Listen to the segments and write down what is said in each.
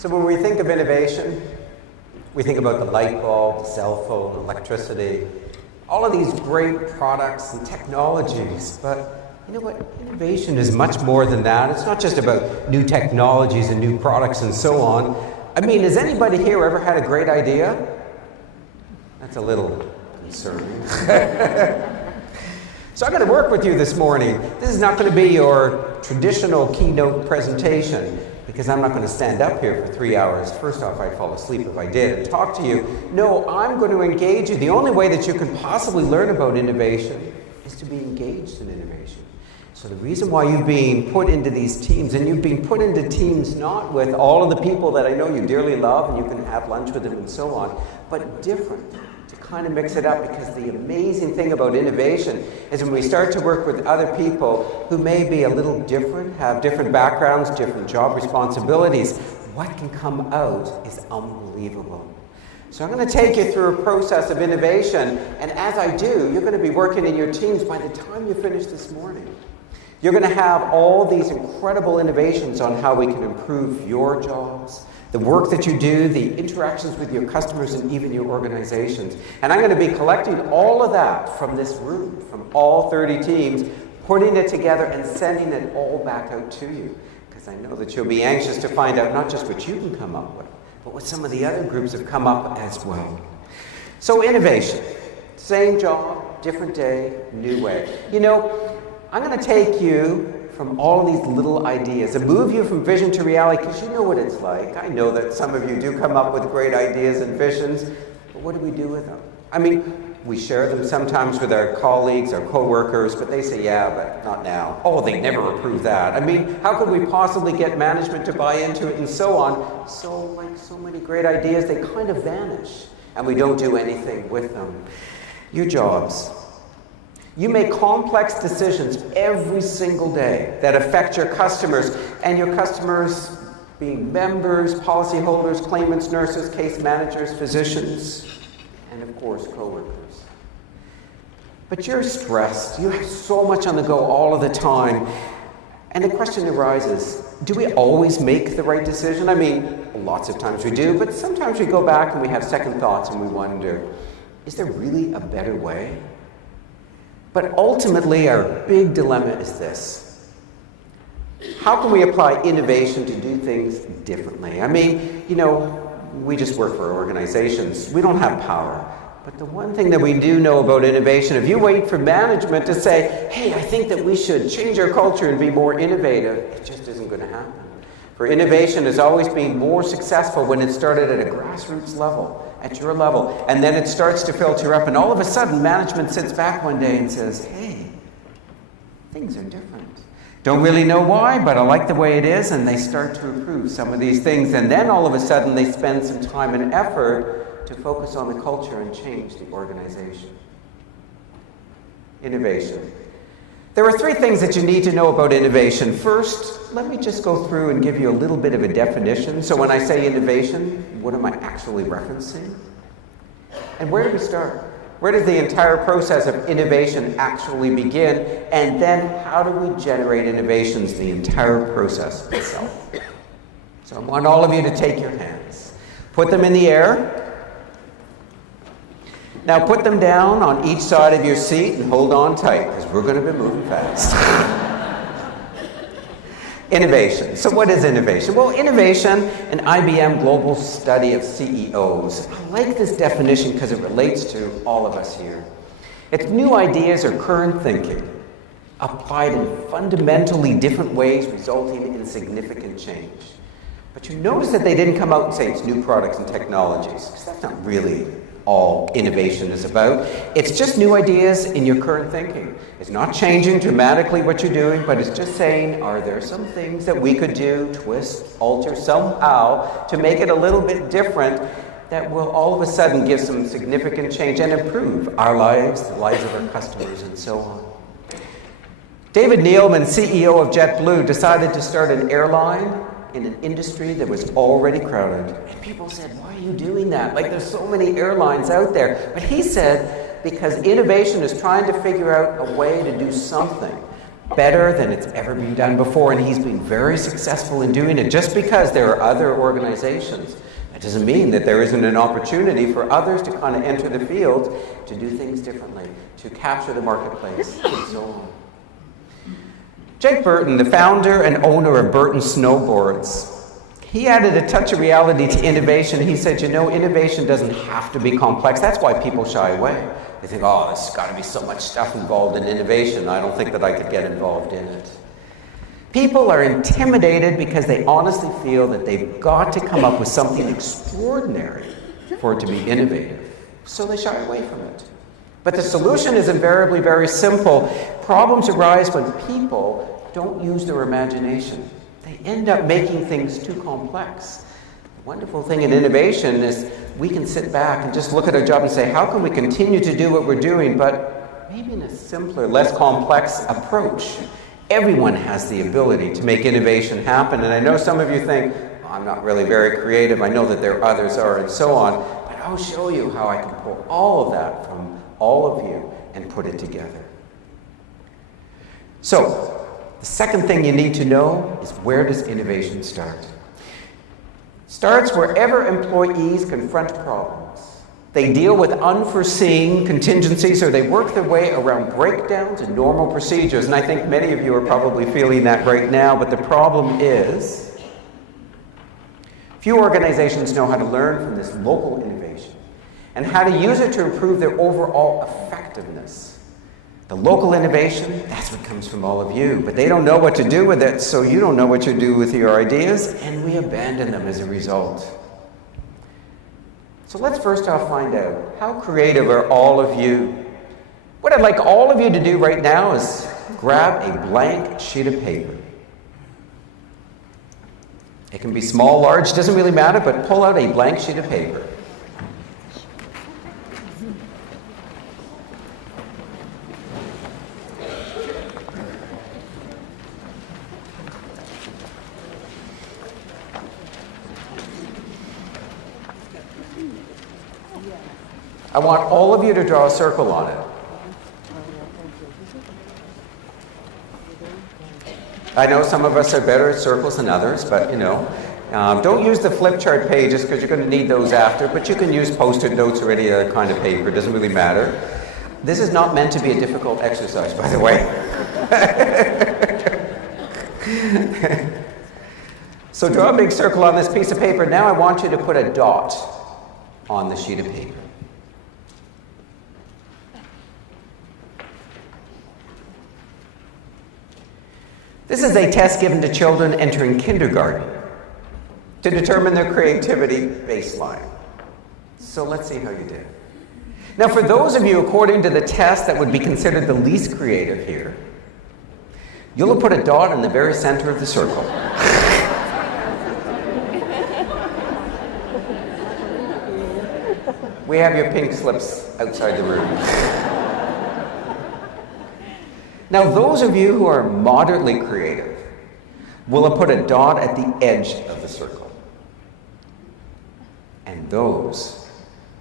So when we think of innovation, we think about the light bulb, the cell phone, electricity, all of these great products and technologies. But you know what? Innovation is much more than that. It's not just about new technologies and new products and so on. I mean, has anybody here ever had a great idea? That's a little concerning. So I'm going to work with you this morning. This is not going to be your traditional keynote presentation, because I'm not going to stand up here for 3 hours. First off, I'd fall asleep if I did and talk to you. No, I'm going to engage you. The only way that you can possibly learn about innovation is to be engaged in innovation. So the reason why you've been put into these teams, and you've been put into teams not with all of the people that I know you dearly love and you can have lunch with them and so on, but different, to kind of mix it up, because the amazing thing about innovation is when we start to work with other people who may be a little different, have different backgrounds, different job responsibilities, what can come out is unbelievable. So I'm going to take you through a process of innovation, and as I do, you're going to be working in your teams by the time you finish this morning. You're going to have all these incredible innovations on how we can improve your jobs, the work that you do, the interactions with your customers, and even your organizations. And I'm going to be collecting all of that from this room, from all 30 teams, putting it together and sending it all back out to you. Because I know that you'll be anxious to find out not just what you can come up with, but what some of the other groups have come up as well. So innovation, same job, different day, new way. You know, I'm going to take you from all of these little ideas and move you from vision to reality, because you know what it's like. I know that some of you do come up with great ideas and visions, but what do we do with them? I mean, we share them sometimes with our colleagues, our co-workers, but they say, yeah, but not now. Oh, they never approve that. I mean, how could we possibly get management to buy into it and so on? So, like so many great ideas, they kind of vanish, and we don't do anything with them. Your jobs. You make complex decisions every single day that affect your customers, and your customers being members, policyholders, claimants, nurses, case managers, physicians, and of course, coworkers. But you're stressed. You have so much on the go all of the time. And the question arises, do we always make the right decision? I mean, lots of times we do, but sometimes we go back and we have second thoughts and we wonder, is there really a better way? But ultimately, our big dilemma is this. How can we apply innovation to do things differently? I mean, you know, we just work for organizations. We don't have power. But the one thing that we do know about innovation, if you wait for management to say, hey, I think that we should change our culture and be more innovative, it just isn't going to happen. For innovation has always been more successful when it started at a grassroots level, at your level, and then it starts to filter up, and all of a sudden management sits back one day and says, hey, things are different. Don't really know why, but I like the way it is, and they start to improve some of these things, and then all of a sudden they spend some time and effort to focus on the culture and change the organization. Innovation. There are three things that you need to know about innovation. First, let me just go through and give you a little bit of a definition. So when I say innovation, what am I actually referencing? And where do we start? Where does the entire process of innovation actually begin? And then how do we generate innovations, the entire process itself? So I want all of you to take your hands, put them in the air. Now put them down on each side of your seat and hold on tight, because we're going to be moving fast. Innovation. So what is innovation? Well, innovation, an IBM global study of CEOs. I like this definition because it relates to all of us here. It's new ideas or current thinking applied in fundamentally different ways, resulting in significant change. But you notice that they didn't come out and say it's new products and technologies, because that's not really all innovation is about. It's just new ideas in your current thinking. It's not changing dramatically what you're doing, but it's just saying, are there some things that we could do, twist, alter somehow to make it a little bit different that will all of a sudden give some significant change and improve our lives, the lives of our customers, and so on. David Neeleman, CEO of JetBlue, decided to start an airline in an industry that was already crowded. And people said, why are you doing that? Like, there's so many airlines out there. But he said, because innovation is trying to figure out a way to do something better than it's ever been done before, and he's been very successful in doing it. Just because there are other organizations, that doesn't mean that there isn't an opportunity for others to kind of enter the field, to do things differently, to capture the marketplace, and so on. Jake Burton, the founder and owner of Burton Snowboards, he added a touch of reality to innovation. He said, innovation doesn't have to be complex. That's why people shy away. They think, there's got to be so much stuff involved in innovation. I don't think that I could get involved in it. People are intimidated because they honestly feel that they've got to come up with something extraordinary for it to be innovative. So they shy away from it. But the solution is invariably very simple. Problems arise when people don't use their imagination. They end up making things too complex. The wonderful thing in innovation is we can sit back and just look at our job and say, how can we continue to do what we're doing, but maybe in a simpler, less complex approach? Everyone has the ability to make innovation happen. And I know some of you think, I'm not really very creative. I know that there are others are, and so on. But I'll show you how I can pull all of that from all of you and put it together. So, the second thing you need to know is, where does innovation start? It starts wherever employees confront problems. They deal with unforeseen contingencies, or they work their way around breakdowns in normal procedures. And I think many of you are probably feeling that right now, but the problem is, few organizations know how to learn from this local innovation and how to use it to improve their overall effectiveness. The local innovation, that's what comes from all of you. But they don't know what to do with it, so you don't know what to do with your ideas, and we abandon them as a result. So let's first off find out, how creative are all of you? What I'd like all of you to do right now is grab a blank sheet of paper. It can be small, large, doesn't really matter, but pull out a blank sheet of paper. I want all of you to draw a circle on it. I know some of us are better at circles than others, but don't use the flip chart pages because you're going to need those after, but you can use Post-it notes or any other kind of paper. It doesn't really matter. This is not meant to be a difficult exercise, by the way. So draw a big circle on this piece of paper. Now I want you to put a dot on the sheet of paper. This is a test given to children entering kindergarten to determine their creativity baseline. So let's see how you did. Now, for those of you, according to the test, that would be considered the least creative here, you'll have put a dot in the very center of the circle. We have your pink slips outside the room. Now, those of you who are moderately creative will have put a dot at the edge of the circle. And those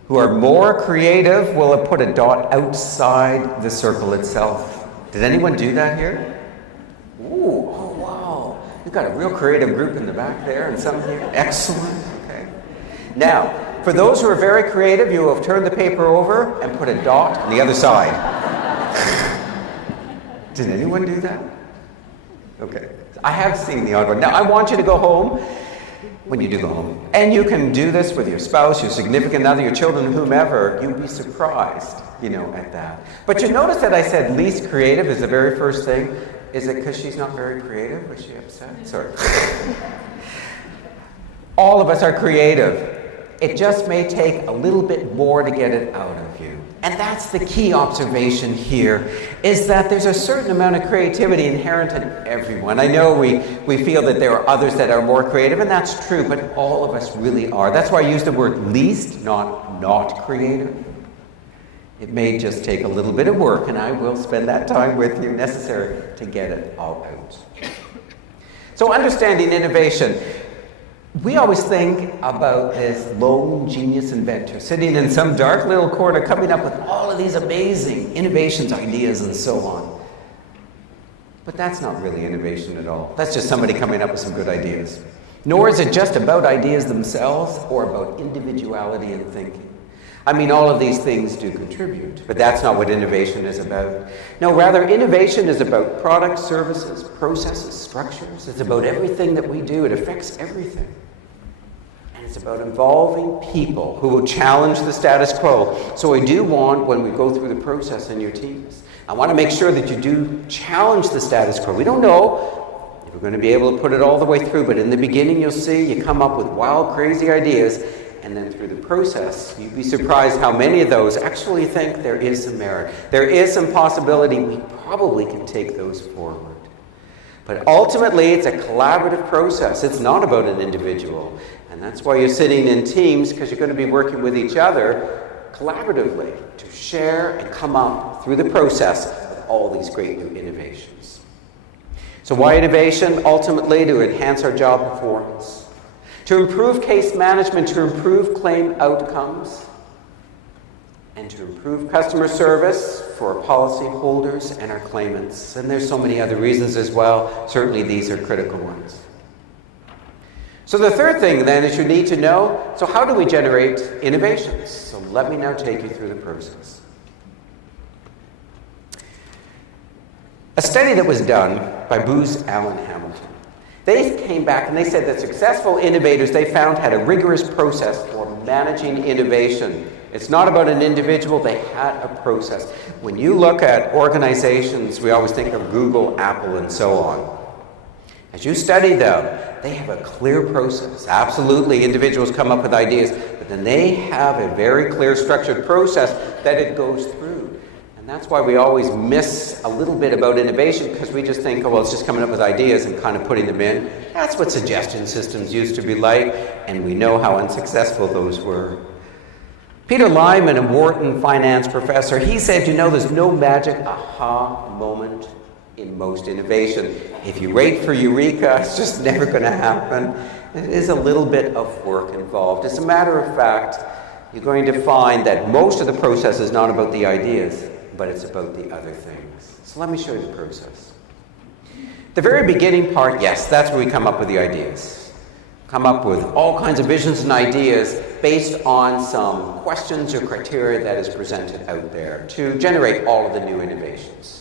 who are more creative will have put a dot outside the circle itself. Did anyone do that here? Ooh, oh wow. You've got a real creative group in the back there and some here. Excellent. Okay. Now, for those who are very creative, you will have turned the paper over and put a dot on the other side. Did anyone do that? Okay. I have seen the odd one. Now, I want you to go home, when you do go home, and you can do this with your spouse, your significant other, your children, whomever. You'd be surprised, at that. But you notice that I said least creative is the very first thing. Is it because she's not very creative? Was she upset? Sorry. All of us are creative. It just may take a little bit more to get it out of you. And that's the key observation here, is that there's a certain amount of creativity inherent in everyone. I know we feel that there are others that are more creative, and that's true, but all of us really are. That's why I use the word least, not creative. It may just take a little bit of work, and I will spend that time with you necessary to get it all out. So understanding innovation. We always think about this lone genius inventor sitting in some dark little corner coming up with all of these amazing innovations, ideas, and so on. But that's not really innovation at all. That's just somebody coming up with some good ideas. Nor is it just about ideas themselves or about individuality and thinking. I mean, all of these things do contribute, but that's not what innovation is about. No, rather, innovation is about products, services, processes, structures. It's about everything that we do. It affects everything. And it's about involving people who will challenge the status quo. So I do want, when we go through the process in your teams, I want to make sure that you do challenge the status quo. We don't know if we're going to be able to put it all the way through, but in the beginning you'll see you come up with wild, crazy ideas, and then through the process, you'd be surprised how many of those actually think there is some merit. There is some possibility we probably can take those forward. But ultimately, it's a collaborative process. It's not about an individual. And that's why you're sitting in teams, because you're going to be working with each other collaboratively to share and come up through the process of all these great new innovations. So why innovation? Ultimately, to enhance our job performance, to improve case management, to improve claim outcomes, and to improve customer service for our policyholders and our claimants. And there's so many other reasons as well. Certainly these are critical ones. So the third thing then is you need to know, so how do we generate innovations? So let me now take you through the process. A study that was done by Booz Allen Hamilton. They came back and they said that successful innovators they found had a rigorous process for managing innovation. It's not about an individual, they had a process. When you look at organizations, we always think of Google, Apple, and so on. As you study them, they have a clear process. Absolutely, individuals come up with ideas, but then they have a very clear structured process that it goes through. And that's why we always miss a little bit about innovation, because we just think, oh, well, it's just coming up with ideas and kind of putting them in. That's what suggestion systems used to be like, and we know how unsuccessful those were. Peter Lyman, a Wharton finance professor, he said, you know, there's no magic aha moment in most innovation. If you wait for eureka, it's just never going to happen. It is a little bit of work involved. As a matter of fact, you're going to find that most of the process is not about the ideas, but it's about the other things. So let me show you the process. The very beginning part, yes, that's where we come up with the ideas. Come up with all kinds of visions and ideas based on some questions or criteria that is presented out there to generate all of the new innovations.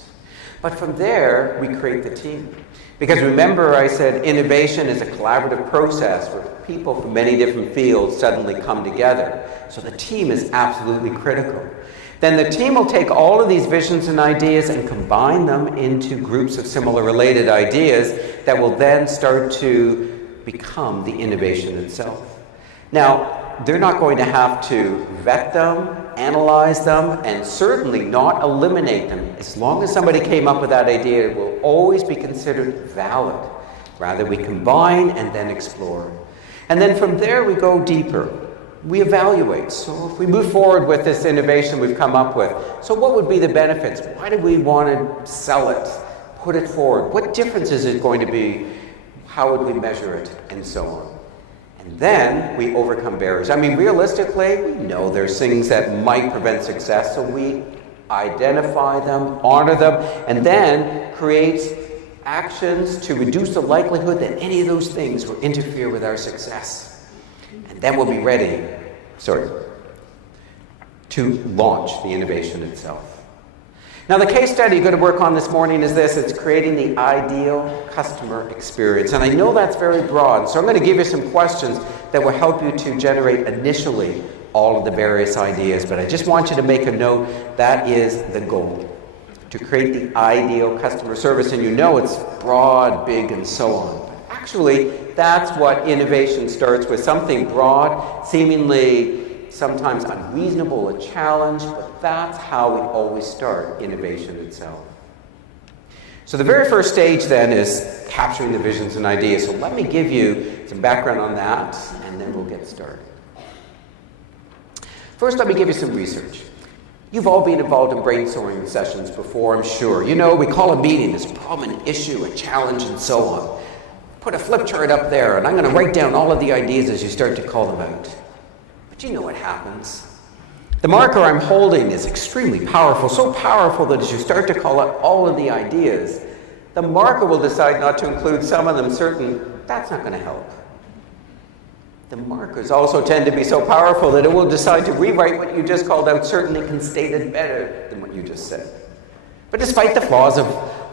But from there, we create the team. Because remember, I said innovation is a collaborative process where people from many different fields suddenly come together. So the team is absolutely critical. Then the team will take all of these visions and ideas and combine them into groups of similar related ideas that will then start to become the innovation itself. Now, they're not going to have to vet them, analyze them, and certainly not eliminate them. As long as somebody came up with that idea, it will always be considered valid. Rather, we combine and then explore. And then from there, we go deeper. We evaluate. So if we move forward with this innovation we've come up with, so what would be the benefits? Why do we want to sell it, put it forward? What difference is it going to be? How would we measure it? And so on. And then we overcome barriers. I mean, realistically, we know there's things that might prevent success, so we identify them, honor them, and then create actions to reduce the likelihood that any of those things will interfere with our success. And then we'll be ready, to launch the innovation itself. Now, the case study you're going to work on this morning is this. It's creating the ideal customer experience. And I know that's very broad, so I'm going to give you some questions that will help you to generate initially all of the various ideas. But I just want you to make a note, that is the goal, to create the ideal customer service. And you know it's broad, big, and so on. But actually, that's what innovation starts with, something broad, seemingly sometimes unreasonable, a challenge, but that's how we always start innovation itself. So the very first stage then is capturing the visions and ideas. So let me give you some background on that, and then we'll get started. First, let me give you some research. You've all been involved in brainstorming sessions before, I'm sure. You know, we call a meeting, this problem, an issue, a challenge, and so on. Put a flip chart up there, and I'm going to write down all of the ideas as you start to call them out. But you know what happens. The marker I'm holding is extremely powerful, so powerful that as you start to call out all of the ideas, The marker will decide not to include some of them certain. That's not going to help. The markers also tend to be so powerful that it will decide to rewrite what you just called out certainly can state it better than what you just said. But despite the flaws of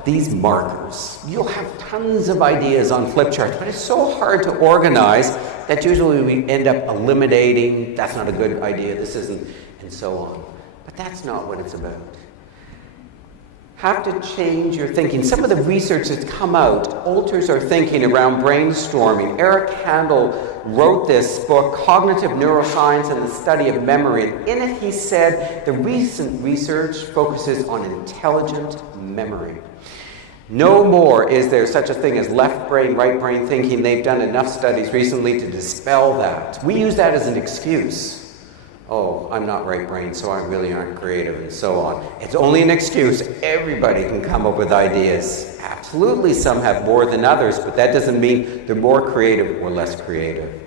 these markers, you'll have tons of ideas on flip charts, but it's so hard to organize that usually we end up eliminating, that's not a good idea, this isn't, and so on. But that's not what it's about. Have to change your thinking. Some of the research that's come out alters our thinking around brainstorming. Eric Kandel wrote this book, Cognitive Neuroscience and the Study of Memory. And in it, he said the recent research focuses on intelligent memory. No more is there such a thing as left brain, right brain thinking. They've done enough studies recently to dispel that. We use that as an excuse. Oh, I'm not right brain, so I really aren't creative, and so on. It's only an excuse. Everybody can come up with ideas. Absolutely, some have more than others, but that doesn't mean they're more creative or less creative.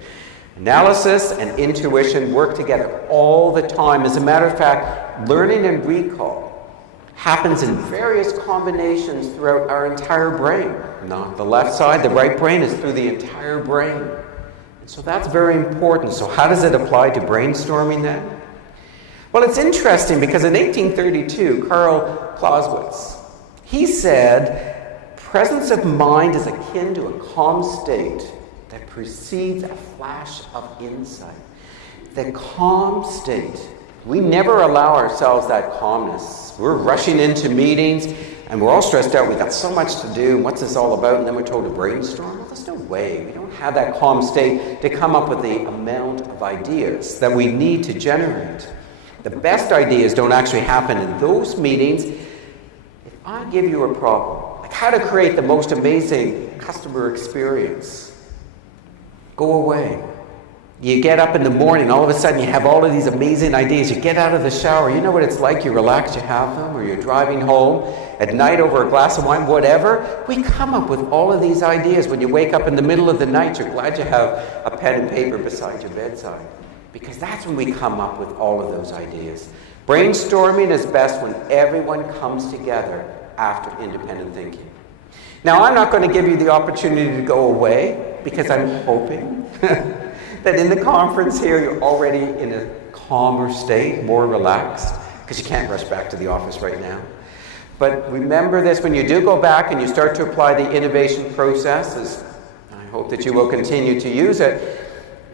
Analysis and intuition work together all the time. As a matter of fact, learning and recall happens in various combinations throughout our entire brain. Not the left side, the right brain is through the entire brain. So that's very important. So how does it apply to brainstorming then? Well, it's interesting because in 1832, Karl Clausewitz, he said, presence of mind is akin to a calm state that precedes a flash of insight. The calm state. We never allow ourselves that calmness. We're rushing into meetings and we're all stressed out. We've got so much to do. What's this all about? And then we're told to brainstorm. Well, there's no way. We don't have that calm state to come up with the amount of ideas that we need to generate. The best ideas don't actually happen in those meetings. If I give you a problem, like how to create the most amazing customer experience, go away. You get up in the morning, all of a sudden you have all of these amazing ideas. You get out of the shower, you know what it's like, you relax, you have them, or you're driving home at night over a glass of wine, whatever. We come up with all of these ideas. When you wake up in the middle of the night, you're glad you have a pen and paper beside your bedside, because that's when we come up with all of those ideas. Brainstorming is best when everyone comes together after independent thinking. Now, I'm not going to give you the opportunity to go away, because I'm hoping that in the conference here, you're already in a calmer state, more relaxed, because you can't rush back to the office right now. But remember this, when you do go back and you start to apply the innovation processes, I hope that you will continue to use it,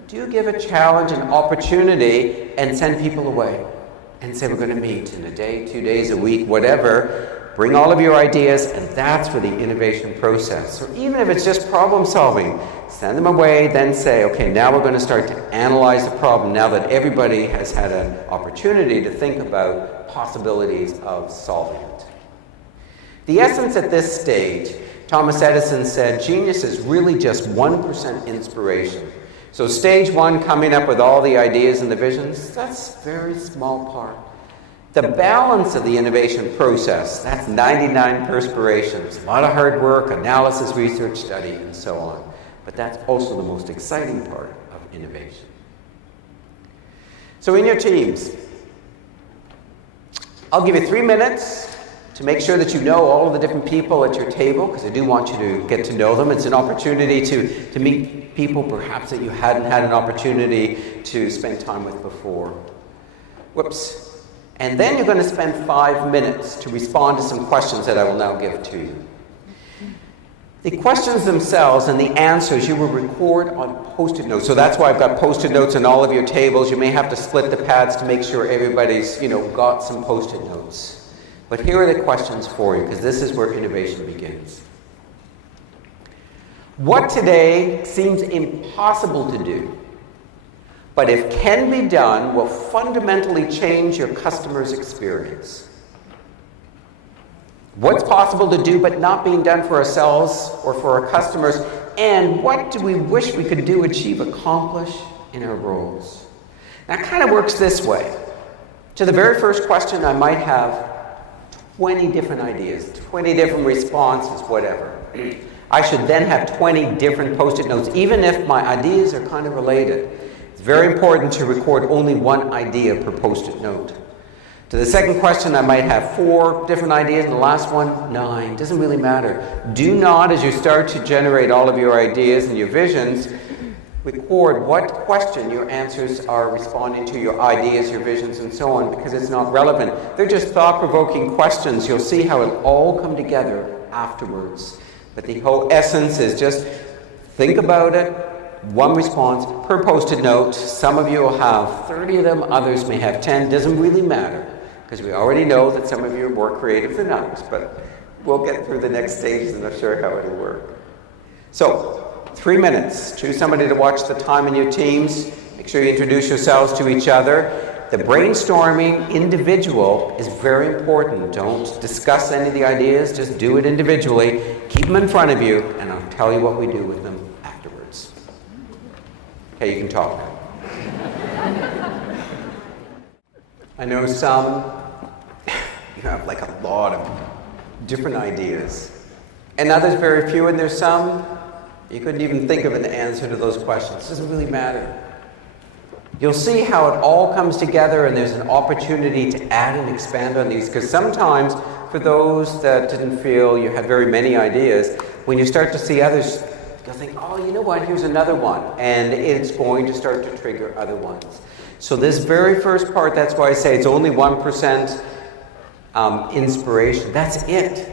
do give a challenge, an opportunity, and send people away. And say, we're going to meet in a day, 2 days, a week, whatever. Bring all of your ideas, and that's for the innovation process. Or even if it's just problem solving, send them away, then say, okay, now we're going to start to analyze the problem now that everybody has had an opportunity to think about possibilities of solving it. The essence at this stage, Thomas Edison said, genius is really just 1% inspiration. So stage one, coming up with all the ideas and the visions, that's a very small part. The balance of the innovation process, that's 99 perspirations, a lot of hard work, analysis, research, study, and so on. But that's also the most exciting part of innovation. So in your teams, I'll give you 3 minutes to make sure that you know all of the different people at your table, because I do want you to get to know them. It's an opportunity to meet people perhaps that you hadn't had an opportunity to spend time with before. Whoops. And then you're going to spend 5 minutes to respond to some questions that I will now give to you. The questions themselves and the answers you will record on Post-it notes. So that's why I've got Post-it notes on all of your tables. You may have to split the pads to make sure everybody's, got some Post-it notes. But here are the questions for you, because this is where innovation begins. What today seems impossible to do, but if can be done, will fundamentally change your customer's experience? What's possible to do but not being done for ourselves or for our customers? And what do we wish we could do, achieve, accomplish in our roles? Now, it kind of works this way. To the very first question, I might have 20 different ideas, 20 different responses, whatever. I should then have 20 different Post-it notes, even if my ideas are kind of related. It's very important to record only one idea per Post-it note. To the second question, I might have 4 different ideas, and the last one, 9. Doesn't really matter. Do not, as you start to generate all of your ideas and your visions, record what question your answers are responding to, your ideas, your visions, and so on, because it's not relevant. They're just thought-provoking questions. You'll see how it'll all come together afterwards. But the whole essence is just think about it, one response per post-it note. Some of you will have 30 of them, others may have 10. Doesn't really matter, because we already know that some of you are more creative than others, but we'll get through the next stages and I'll show you how it'll work. So, 3 minutes. Choose somebody to watch the time in your teams. Make sure you introduce yourselves to each other. The brainstorming individual is very important. Don't discuss any of the ideas, just do it individually. Keep them in front of you, and I'll tell you what we do with them afterwards. Okay, you can talk. I know some, you have like a lot of different ideas, and others very few, and there's some you couldn't even think of an answer to those questions. It doesn't really matter. You'll see how it all comes together, and there's an opportunity to add and expand on these, because sometimes for those that didn't feel you had very many ideas, when you start to see others, you'll think, oh, you know what, here's another one, and it's going to start to trigger other ones. So this very first part, that's why I say it's only 1% inspiration. That's it.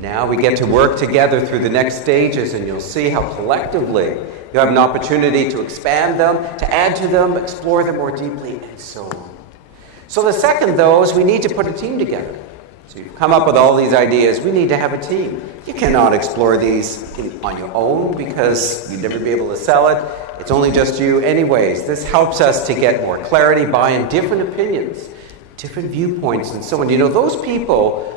Now we get to work together through the next stages, and you'll see how collectively you have an opportunity to expand them, to add to them, explore them more deeply, and so on. So the second, though, is we need to put a team together. So you've come up with all these ideas. We need to have a team. You cannot explore these on your own, because you'd never be able to sell it. It's only just you anyways. This helps us to get more clarity, buy-in, different opinions, different viewpoints, and so on. You know, those people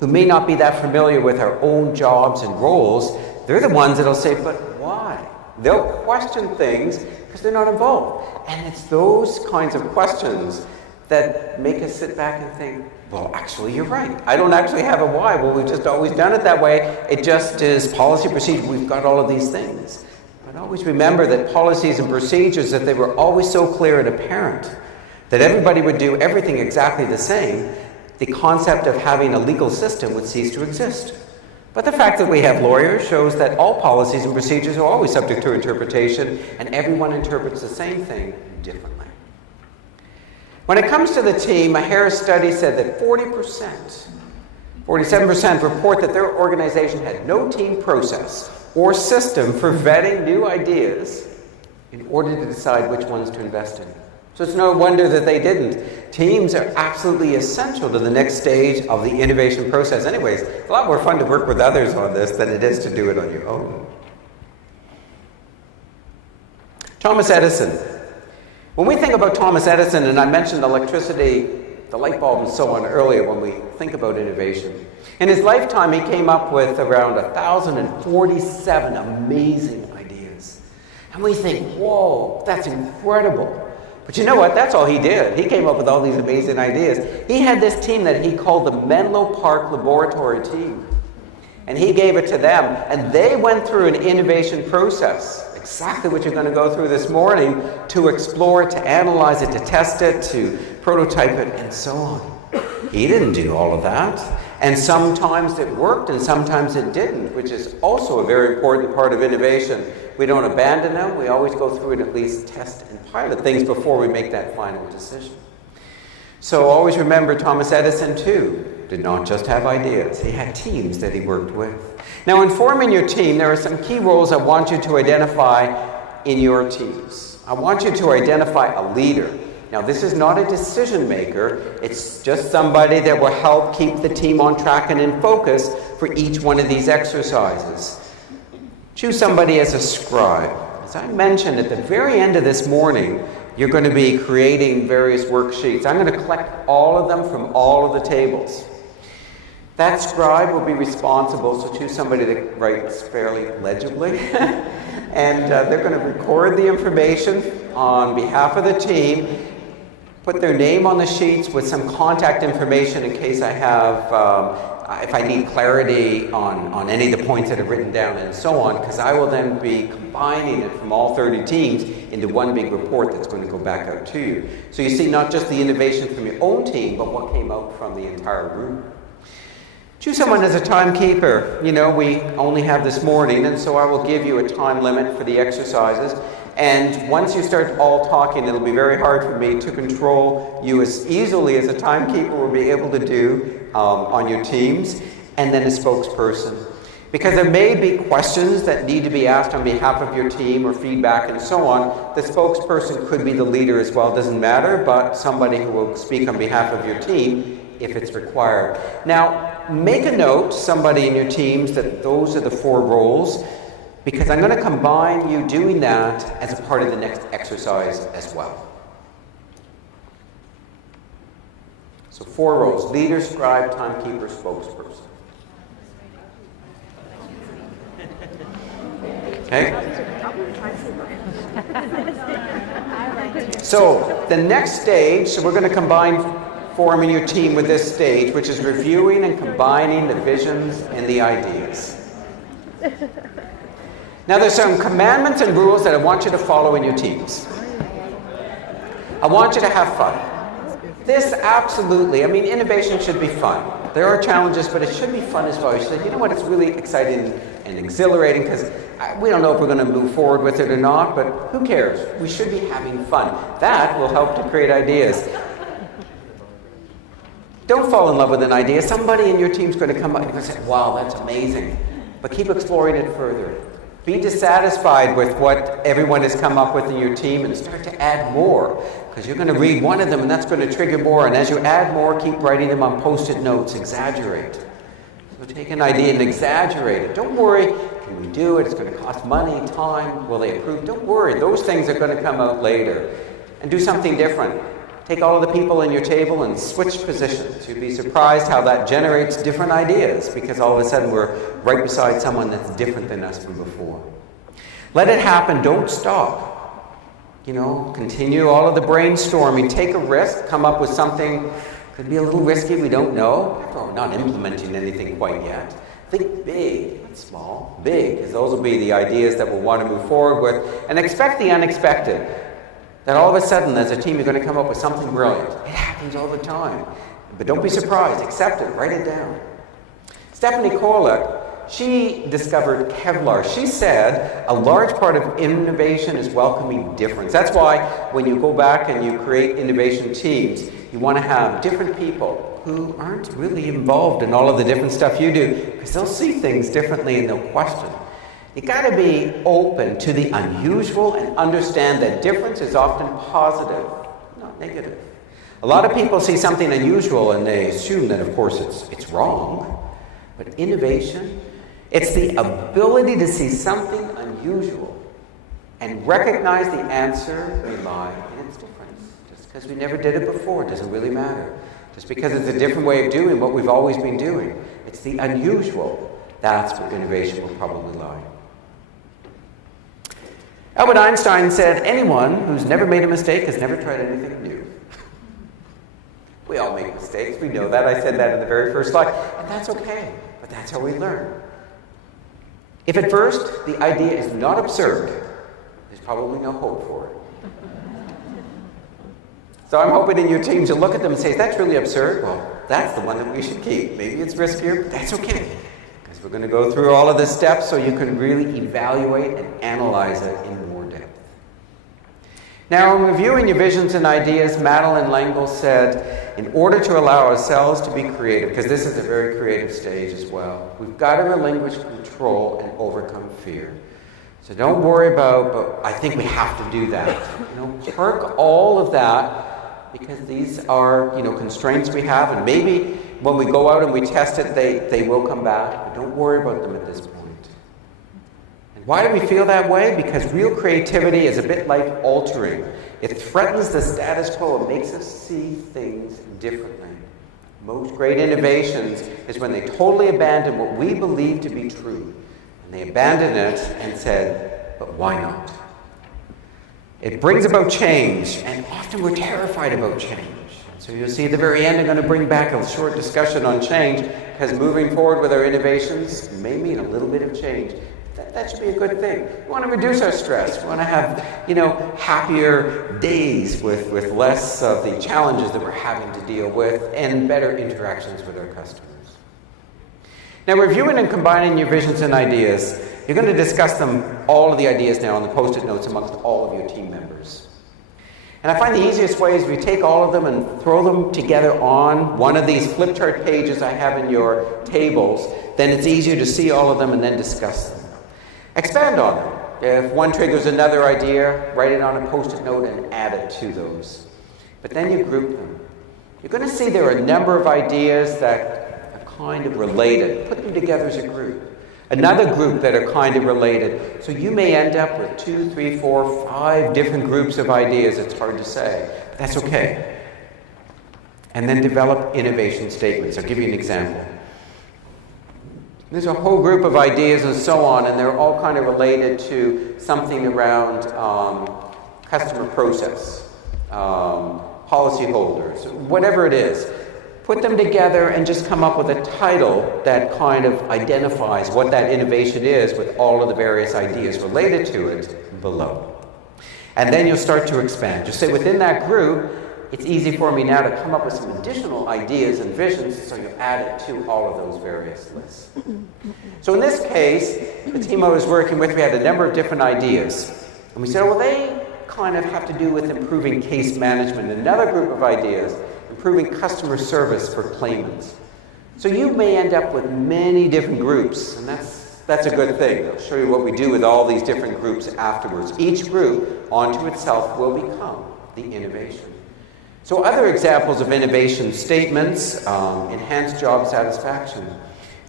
who may not be that familiar with our own jobs and roles, they're the ones that'll say, but why? They'll question things because they're not involved. And it's those kinds of questions that make us sit back and think, well, actually, you're right. I don't actually have a why. Well, we've just always done it that way. It just is policy, procedure. We've got all of these things. But always remember that policies and procedures, if they were always so clear and apparent, that everybody would do everything exactly the same, the concept of having a legal system would cease to exist. But the fact that we have lawyers shows that all policies and procedures are always subject to interpretation, and everyone interprets the same thing differently. When it comes to the team, a Harris study said that 47% report that their organization had no team process or system for vetting new ideas in order to decide which ones to invest in. So it's no wonder that they didn't. Teams are absolutely essential to the next stage of the innovation process. Anyways, it's a lot more fun to work with others on this than it is to do it on your own. Thomas Edison. When we think about Thomas Edison, and I mentioned electricity, the light bulb and so on earlier when we think about innovation. In his lifetime, he came up with around 1,047 amazing ideas. And we think, whoa, that's incredible. But you know what? That's all he did. He came up with all these amazing ideas. He had this team that he called the Menlo Park Laboratory Team. And he gave it to them. And they went through an innovation process, exactly what you're going to go through this morning, to explore it, to analyze it, to test it, to prototype it, and so on. He didn't do all of that. And sometimes it worked and sometimes it didn't, which is also a very important part of innovation. We don't abandon them. We always go through and at least test and pilot things before we make that final decision. So always remember, Thomas Edison, too, did not just have ideas. He had teams that he worked with. Now, in forming your team, there are some key roles I want you to identify in your teams. I want you to identify a leader. Now, this is not a decision maker. It's just somebody that will help keep the team on track and in focus for each one of these exercises. Choose somebody as a scribe. As I mentioned at the very end of this morning, you're going to be creating various worksheets. I'm going to collect all of them from all of the tables. That scribe will be responsible, so choose somebody that writes fairly legibly. And they're going to record the information on behalf of the team, put their name on the sheets with some contact information in case I have if I need clarity on any of the points that are written down and so on, because I will then be combining it from all 30 teams into one big report that's going to go back out to you. So you see not just the innovation from your own team, but what came out from the entire group. Choose someone as a timekeeper. You know, we only have this morning, and so I will give you a time limit for the exercises. And once you start all talking, it'll be very hard for me to control you as easily as a timekeeper will be able to do on your teams, and then a spokesperson. Because there may be questions that need to be asked on behalf of your team or feedback and so on. The spokesperson could be the leader as well, doesn't matter, but somebody who will speak on behalf of your team if it's required. Now, make a note, somebody in your teams, that those are the 4 roles, because I'm going to combine you doing that as a part of the next exercise as well. So 4 roles: leader, scribe, timekeeper, spokesperson. Okay? So the next stage, so we're going to combine forming your team with this stage, which is reviewing and combining the visions and the ideas. Now there's some commandments and rules that I want you to follow in your teams. I want you to have fun. This absolutely, I mean, innovation should be fun. There are challenges, but it should be fun as well. You said, you know what, it's really exciting and exhilarating because we don't know if we're going to move forward with it or not, but who cares? We should be having fun. That will help to create ideas. Don't fall in love with an idea. Somebody in your team's going to come up and say, wow, that's amazing. But keep exploring it further. Be dissatisfied with what everyone has come up with in your team and start to add more. Because you're going to read one of them and that's going to trigger more. And as you add more, keep writing them on Post-it notes. Exaggerate. So take an idea and exaggerate it. Don't worry. Can we do it? It's going to cost money, time. Will they approve? Don't worry. Those things are going to come out later. And do something different. Take all of the people in your table and switch positions. You'd be surprised how that generates different ideas because all of a sudden we're right beside someone that's different than us from before. Let it happen. Don't stop. You know, continue all of the brainstorming. Take a risk. Come up with something. Could be a little risky. We don't know. We're not implementing anything quite yet. Think big, not small. Big, because those will be the ideas that we'll want to move forward with. And expect the unexpected. That all of a sudden, as a team, you're going to come up with something brilliant. It happens all the time. But don't be surprised. Accept it. Write it down. Stephanie Korlick, she discovered Kevlar. She said a large part of innovation is welcoming difference. That's why when you go back and you create innovation teams, you want to have different people who aren't really involved in all of the different stuff you do, because they'll see things differently and they'll question. You got to be open to the unusual and understand that difference is often positive, not negative. A lot of people see something unusual and they assume that, of course, it's wrong. But innovation, it's the ability to see something unusual and recognize the answer may lie in its difference. Just because we never did it before doesn't really matter. Just because it's a different way of doing what we've always been doing. It's the unusual. That's where innovation will probably lie. Albert Einstein said, anyone who's never made a mistake has never tried anything new. We all make mistakes. We know that. I said that in the very first slide. And that's okay. But that's how we learn. If at first the idea is not absurd, there's probably no hope for it. So I'm hoping in your teams you'll look at them and say, is that truly absurd? Well, that's the one that we should keep. Maybe it's riskier, but that's okay. Because we're going to go through all of the steps so you can really evaluate and analyze it in more depth. Now, in reviewing your visions and ideas, Madeleine L'Engle said, in order to allow ourselves to be creative, because this is a very creative stage as well, we've got to relinquish control and overcome fear. So don't worry about, but I think we have to do that. Park all of that, because these are, constraints we have, and maybe when we go out and we test it, they will come back, but don't worry about them at this point. And why do we feel that way? Because real creativity is a bit like altering. It threatens the status quo. It makes us see things differently. Most great innovations is when they totally abandon what we believe to be true. And they abandoned it and said, but why not? It brings about change, and often we're terrified about change. So you'll see at the very end, I'm going to bring back a short discussion on change, because moving forward with our innovations may mean a little bit of change. That should be a good thing. We want to reduce our stress. We want to have, happier days with less of the challenges that we're having to deal with and better interactions with our customers. Now, reviewing and combining your visions and ideas, you're going to discuss all of the ideas now on the Post-it notes amongst all of your team members. And I find the easiest way is if you take all of them and throw them together on one of these flip chart pages I have in your tables, then it's easier to see all of them and then discuss them. Expand on them. If one triggers another idea, write it on a Post-it note and add it to those. But then you group them. You're going to see there are a number of ideas that are kind of related. Put them together as a group. Another group that are kind of related. So you may end up with 2, 3, 4, 5 different groups of ideas. It's hard to say. But that's okay. And then develop innovation statements. I'll give you an example. There's a whole group of ideas and so on, and they're all kind of related to something around customer process, policyholders, whatever it is. Put them together and just come up with a title that kind of identifies what that innovation is with all of the various ideas related to it below. And then you'll start to expand. Just say within that group, it's easy for me now to come up with some additional ideas and visions, so you add it to all of those various lists. So in this case, the team I was working with, we had a number of different ideas. And we said, well, they kind of have to do with improving case management. Another group of ideas, improving customer service for claimants. So you may end up with many different groups, and that's a good thing. I'll show you what we do with all these different groups afterwards. Each group, onto itself, will become the innovation. So other examples of innovation statements, enhance job satisfaction,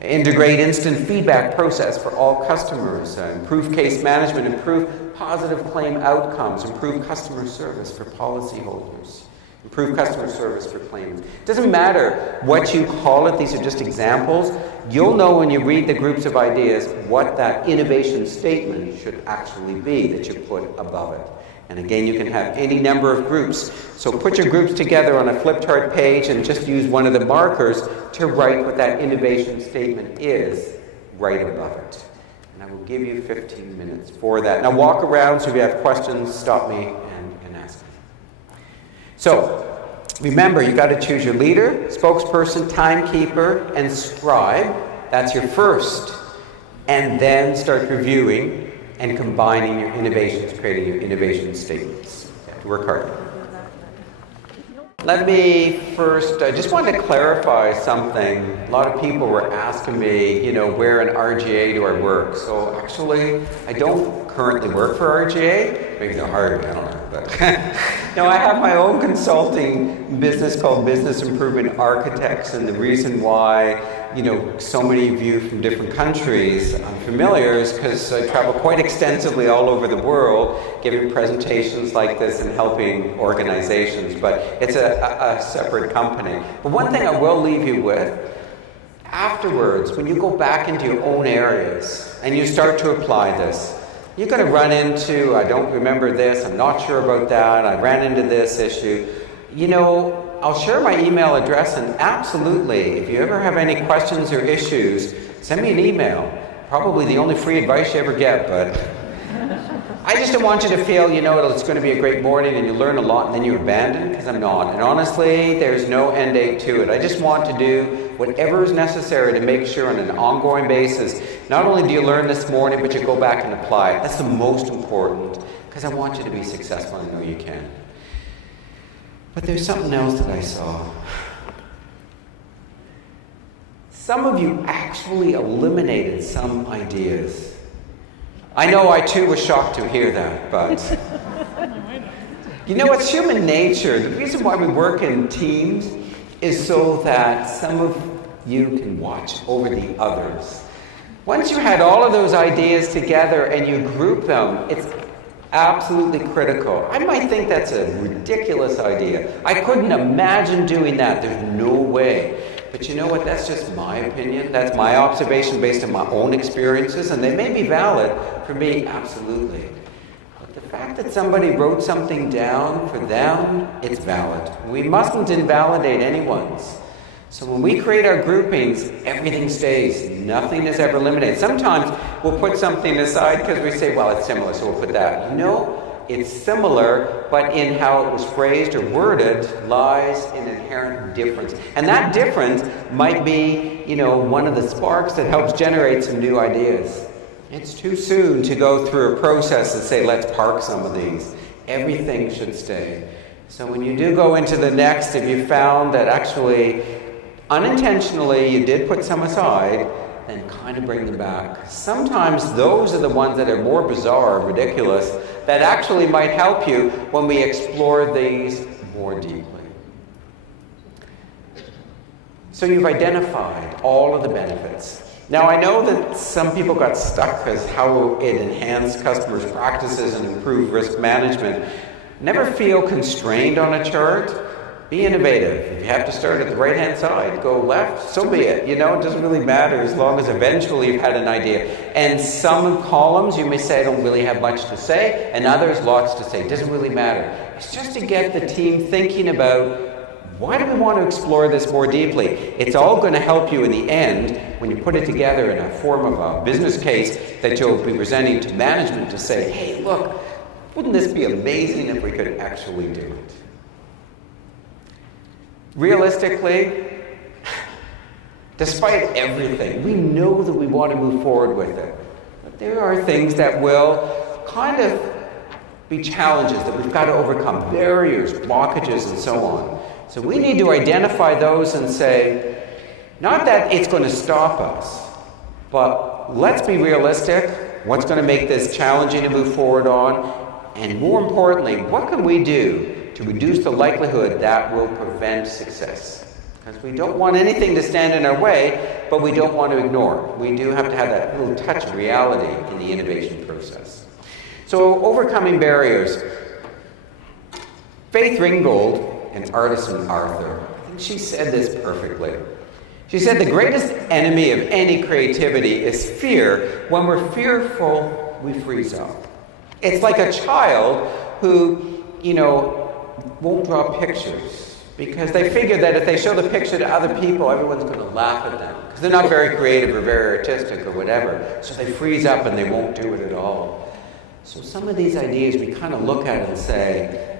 integrate instant feedback process for all customers, improve case management, improve positive claim outcomes, improve customer service for policyholders, improve customer service for claimants. It doesn't matter what you call it, these are just examples. You'll know when you read the groups of ideas what that innovation statement should actually be that you put above it. And again, you can have any number of groups. So put your groups together on a flip chart page and just use one of the markers to write what that innovation statement is right above it. And I will give you 15 minutes for that. Now walk around, so if you have questions, stop me and ask me. So remember, you've got to choose your leader, spokesperson, timekeeper, and scribe. That's your first. And then start reviewing and combining your innovations, creating your innovation statements. You have to work hard. Let me first, I just wanted to clarify something. A lot of people were asking me, where in RGA do I work? So actually, I don't currently work for RGA. Maybe they'll hire me, I don't know. But no, I have my own consulting business called Business Improvement Architects, and the reason why so many of you from different countries I'm familiar is because I travel quite extensively all over the world giving presentations like this and helping organizations, but it's a separate company. But one thing I will leave you with, afterwards, when you go back into your own areas and you start to apply this, you're going to run into, I don't remember this, I'm not sure about that, I ran into this issue. I'll share my email address, and absolutely, if you ever have any questions or issues, send me an email. Probably the only free advice you ever get, but I just don't want you to feel, it's going to be a great morning and you learn a lot and then you abandon, because I'm not. And honestly, there's no end date to it. I just want to do whatever is necessary to make sure on an ongoing basis, not only do you learn this morning, but you go back and apply it. That's the most important, because I want you to be successful, and I know you can. But there's something else that I saw. Some of you actually eliminated some ideas. I know I too was shocked to hear that, but it's human nature. The reason why we work in teams is so that some of you can watch over the others. Once you had all of those ideas together and you group them, it's absolutely critical. I might think that's a ridiculous idea. I couldn't imagine doing that. There's no way. But you know what? That's just my opinion. That's my observation based on my own experiences, and they may be valid for me, absolutely. But the fact fact that somebody wrote something down for them, it's valid. We mustn't invalidate anyone's. So when we create our groupings, everything stays. Nothing is ever eliminated. Sometimes we'll put something aside because we say, well, it's similar, so we'll put that. No, it's similar, but in how it was phrased or worded lies an inherent difference. And that difference might be, one of the sparks that helps generate some new ideas. It's too soon to go through a process and say, let's park some of these. Everything should stay. So when you do go into the next, if you found that actually unintentionally you did put some aside, then kind of bring them back. Sometimes those are the ones that are more bizarre, ridiculous, that actually might help you when we explore these more deeply. So you've identified all of the benefits. Now I know that some people got stuck as how it enhanced customers' practices and improved risk management. Never feel constrained on a chart. Be innovative. If you have to start at the right-hand side, go left, so be it. It doesn't really matter as long as eventually you've had an idea. And some columns you may say, I don't really have much to say, and others, lots to say. It doesn't really matter. It's just to get the team thinking about, why do we want to explore this more deeply? It's all going to help you in the end when you put it together in a form of a business case that you'll be presenting to management to say, hey, look, wouldn't this be amazing if we could actually do it? Realistically, despite everything, we know that we want to move forward with it. But there are things that will kind of be challenges that we've got to overcome, barriers, blockages, and so on. So we need to identify those and say, not that it's going to stop us, but let's be realistic. What's going to make this challenging to move forward on? And more importantly, what can we do to reduce the likelihood that will prevent success? Because we don't want anything to stand in our way, but we don't want to ignore. We do have to have that little touch of reality in the innovation process. So overcoming barriers. Faith Ringgold, an artisan Arthur, I think she said this perfectly. She said, the greatest enemy of any creativity is fear. When we're fearful, we freeze up. It's like a child who, won't draw pictures because they figure that if they show the picture to other people, everyone's going to laugh at them because they're not very creative or very artistic or whatever. So they freeze up and they won't do it at all. So some of these ideas we kind of look at and say,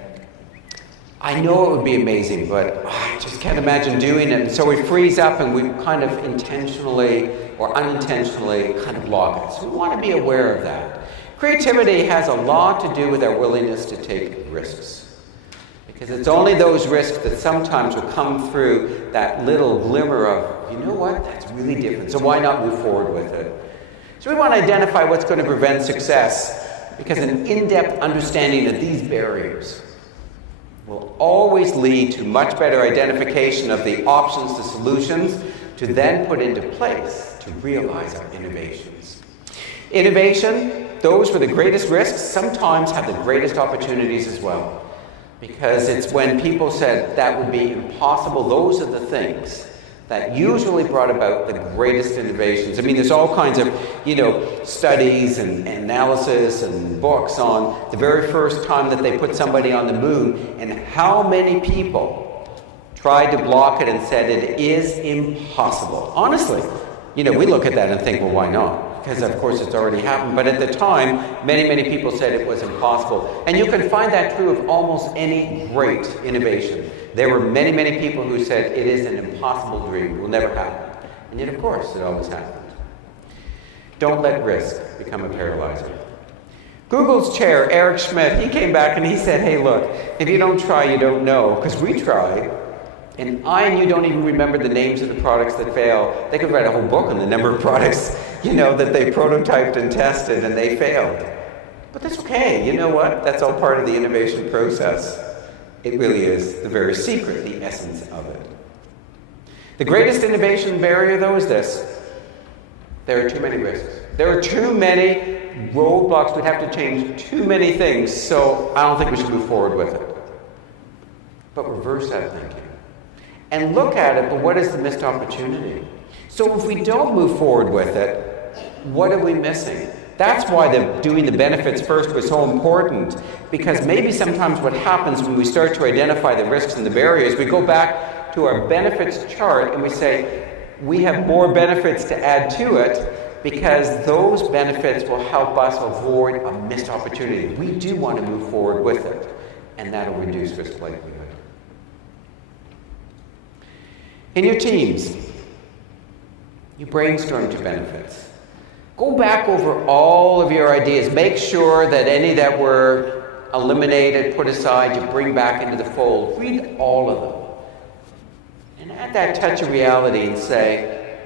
I know it would be amazing, but I just can't imagine doing it. And so we freeze up and we kind of intentionally or unintentionally kind of block it. So we want to be aware of that. Creativity has a lot to do with our willingness to take risks. Because it's only those risks that sometimes will come through that little glimmer of, you know what, that's really different, so why not move forward with it? So we want to identify what's going to prevent success, because an in-depth understanding of these barriers will always lead to much better identification of the options, the solutions, to then put into place to realize our innovations. Innovation, those with the greatest risks, sometimes have the greatest opportunities as well. Because it's when people said that would be impossible, those are the things that usually brought about the greatest innovations. I mean, there's all kinds of, studies and analysis and books on the very first time that they put somebody on the moon and how many people tried to block it and said it is impossible. Honestly, we look at that and think, well, why not? Because of course it's already happened. But at the time, many people said it was impossible. And you can find that true of almost any great innovation. There were many people who said it is an impossible dream, it will never happen. And yet of course it always happened. Don't let risk become a paralyzer. Google's chair, Eric Schmidt, he came back and he said, hey look, if you don't try, you don't know. Because we tried. And I and you don't even remember the names of the products that fail. They could write a whole book on the number of products, that they prototyped and tested and they failed. But that's okay. You know what? That's all part of the innovation process. It really is the very secret, the essence of it. The greatest innovation barrier, though, is this. There are too many risks. There are too many roadblocks. We'd have to change too many things, so I don't think we should move forward with it. But reverse that thinking. And look at it, but what is the missed opportunity? So if we don't move forward with it, what are we missing? That's why doing the benefits first was so important, because maybe sometimes what happens when we start to identify the risks and the barriers, we go back to our benefits chart and we say, we have more benefits to add to it because those benefits will help us avoid a missed opportunity. We do want to move forward with it, and that'll reduce risk likelihood. In your teams, you brainstorm to benefits. Go back over all of your ideas. Make sure that any that were eliminated, put aside, you bring back into the fold. Read all of them. And add that touch of reality and say,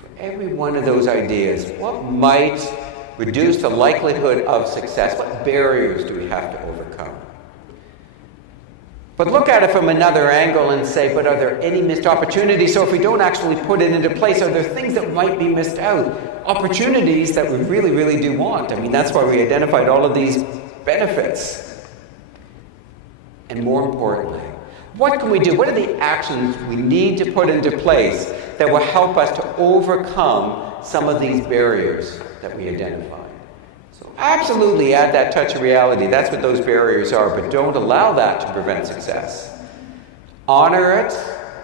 for every one of those ideas, what might reduce the likelihood of success? What barriers do we have to overcome? But look at it from another angle and say, but are there any missed opportunities? So if we don't actually put it into place, are there things that might be missed out? Opportunities that we really, really do want. I mean, that's why we identified all of these benefits. And more importantly, what can we do? What are the actions we need to put into place that will help us to overcome some of these barriers that we identified? So absolutely add that touch of reality. That's what those barriers are, but don't allow that to prevent success. Honor it,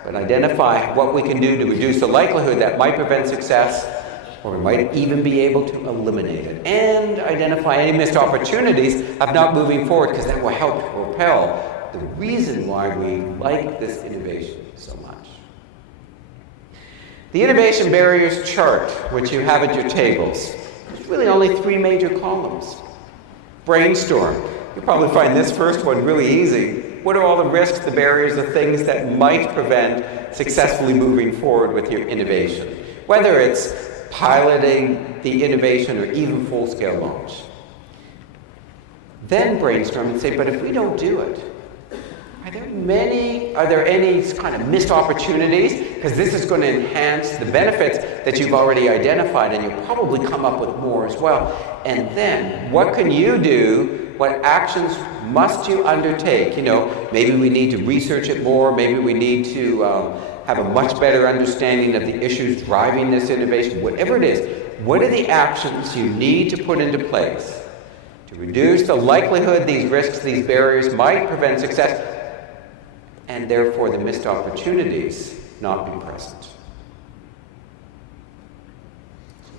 but identify what we can do to reduce the likelihood that might prevent success, or we might even be able to eliminate it. And identify any missed opportunities of not moving forward, because that will help propel the reason why we like this innovation so much. The innovation barriers chart, which you have at your tables, there's really only 3 major columns. Brainstorm. You'll probably find this first one really easy. What are all the risks, the barriers, the things that might prevent successfully moving forward with your innovation? Whether it's piloting the innovation or even full-scale launch. Then brainstorm and say, but if we don't do it, are there any kind of missed opportunities? Because this is going to enhance the benefits that you've already identified, and you'll probably come up with more as well. And then, what can you do? What actions must you undertake? You know, maybe we need to research it more. Maybe we need to have a much better understanding of the issues driving this innovation. Whatever it is, what are the actions you need to put into place to reduce the likelihood these risks, these barriers might prevent success, and therefore the missed opportunities not be present?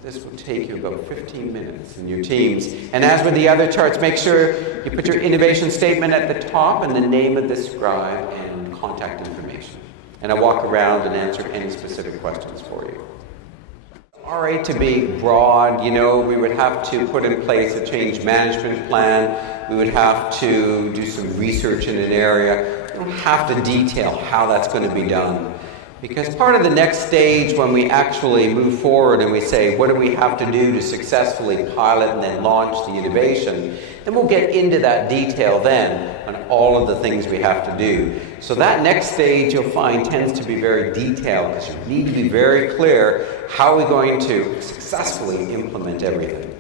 This will take you about 15 minutes in your teams. And as with the other charts, make sure you put your innovation statement at the top and the name of the scribe and contact information. And I'll walk around and answer any specific questions for you. All right, to be broad, you know, we would have to put in place a change management plan. We would have to do some research in an area. We don't have to detail how that's going to be done. Because part of the next stage when we actually move forward and we say, what do we have to do to successfully pilot and then launch the innovation, then we'll get into that detail then on all of the things we have to do. So that next stage you'll find tends to be very detailed, because you need to be very clear how we're going to successfully implement everything.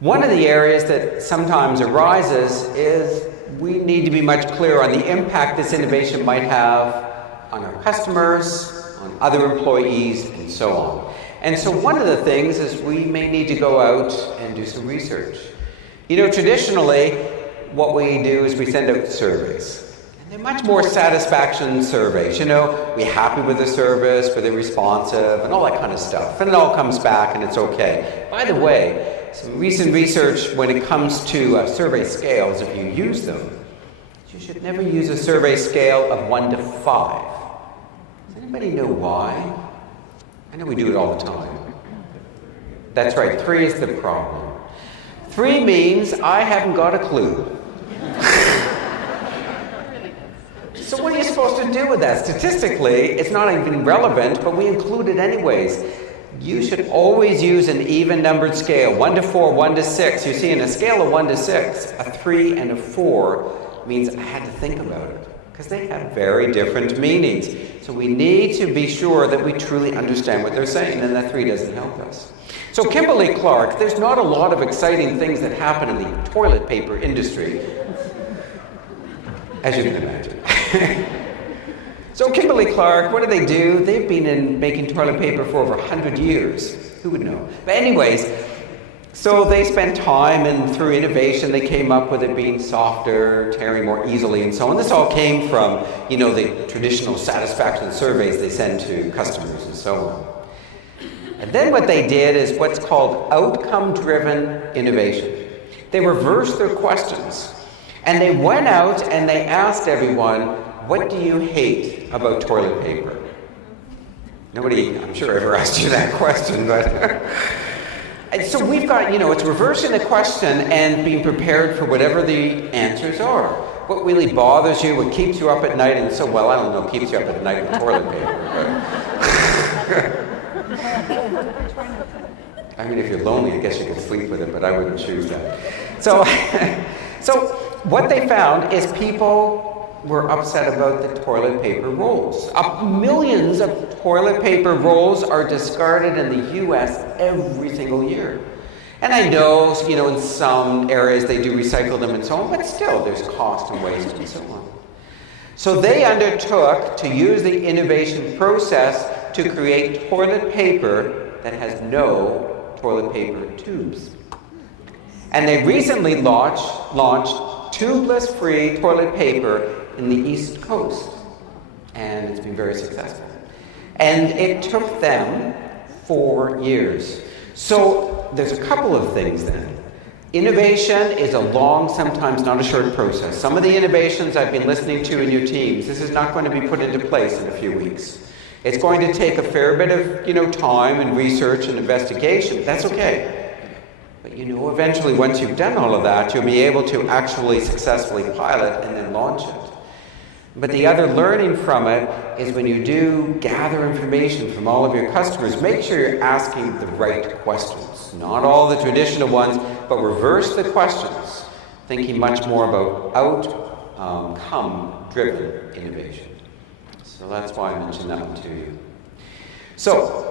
One of the areas that sometimes arises is we need to be much clearer on the impact this innovation might have on our customers, on other employees, and so on. And so one of the things is we may need to go out and do some research. You know, traditionally, what we do is we send out surveys. And they're much more satisfaction surveys. You know, we're happy with the service, were they responsive, and all that kind of stuff. And it all comes back and it's okay. By the way, some recent research when it comes to survey scales, if you use them, you should never use a survey scale of 1 to 5. Does anybody know why? I know we do it all the time. That's right, 3 is the problem. 3 means I haven't got a clue. So what are you supposed to do with that? Statistically, it's not even relevant, but we include it anyways. You should always use an even-numbered scale, 1 to 4, 1 to 6. You see, in a scale of 1 to 6, a 3 and a 4 means I had to think about it, because they have very different meanings. So we need to be sure that we truly understand what they're saying, and that 3 doesn't help us. So Kimberly-Clark, there's not a lot of exciting things that happen in the toilet paper industry, as you can imagine. So Kimberly-Clark, what do? They've been making toilet paper for over 100 years. Who would know? But anyways, So they spent time, and through innovation, they came up with it being softer, tearing more easily, and so on. This all came from, the traditional satisfaction surveys they send to customers and so on. And then what they did is what's called outcome-driven innovation. They reversed their questions, and they went out and they asked everyone, what do you hate about toilet paper? Nobody, I'm sure, ever asked you that question, but... And so we've got, it's reversing the question and being prepared for whatever the answers are. What really bothers you, what keeps you up at night, and so, well, I don't know, keeps you up at night with toilet paper. But I mean, if you're lonely, I guess you could sleep with it, but I wouldn't choose that. So what they found is people were upset about the toilet paper rolls. Millions of toilet paper rolls are discarded in the US every single year. And I know, in some areas they do recycle them and so on, but still there's cost and waste and so on. So they undertook to use the innovation process to create toilet paper that has no toilet paper tubes. And they recently launched tubeless-free toilet paper in the East Coast, and it's been very successful. And it took them 4 years. So there's a couple of things then. Innovation is a long, sometimes not a short process. Some of the innovations I've been listening to in your teams, this is not going to be put into place in a few weeks. It's going to take a fair bit of, time and research and investigation. That's okay. But eventually, once you've done all of that, you'll be able to actually successfully pilot and then launch it. But the other learning from it is when you do gather information from all of your customers, make sure you're asking the right questions. Not all the traditional ones, but reverse the questions, thinking much more about outcome-driven innovation. So that's why I mentioned that one to you. So,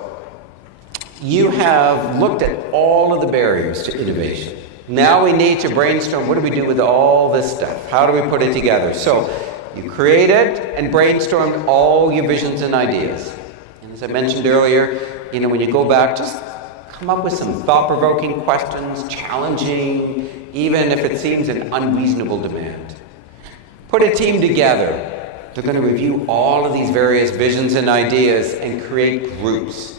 you have looked at all of the barriers to innovation. Now we need to brainstorm, what do we do with all this stuff? How do we put it together? So, you created and brainstormed all your visions and ideas. And as I mentioned earlier, when you go back, just come up with some thought-provoking questions, challenging, even if it seems an unreasonable demand. Put a team together. They're going to review all of these various visions and ideas and create groups.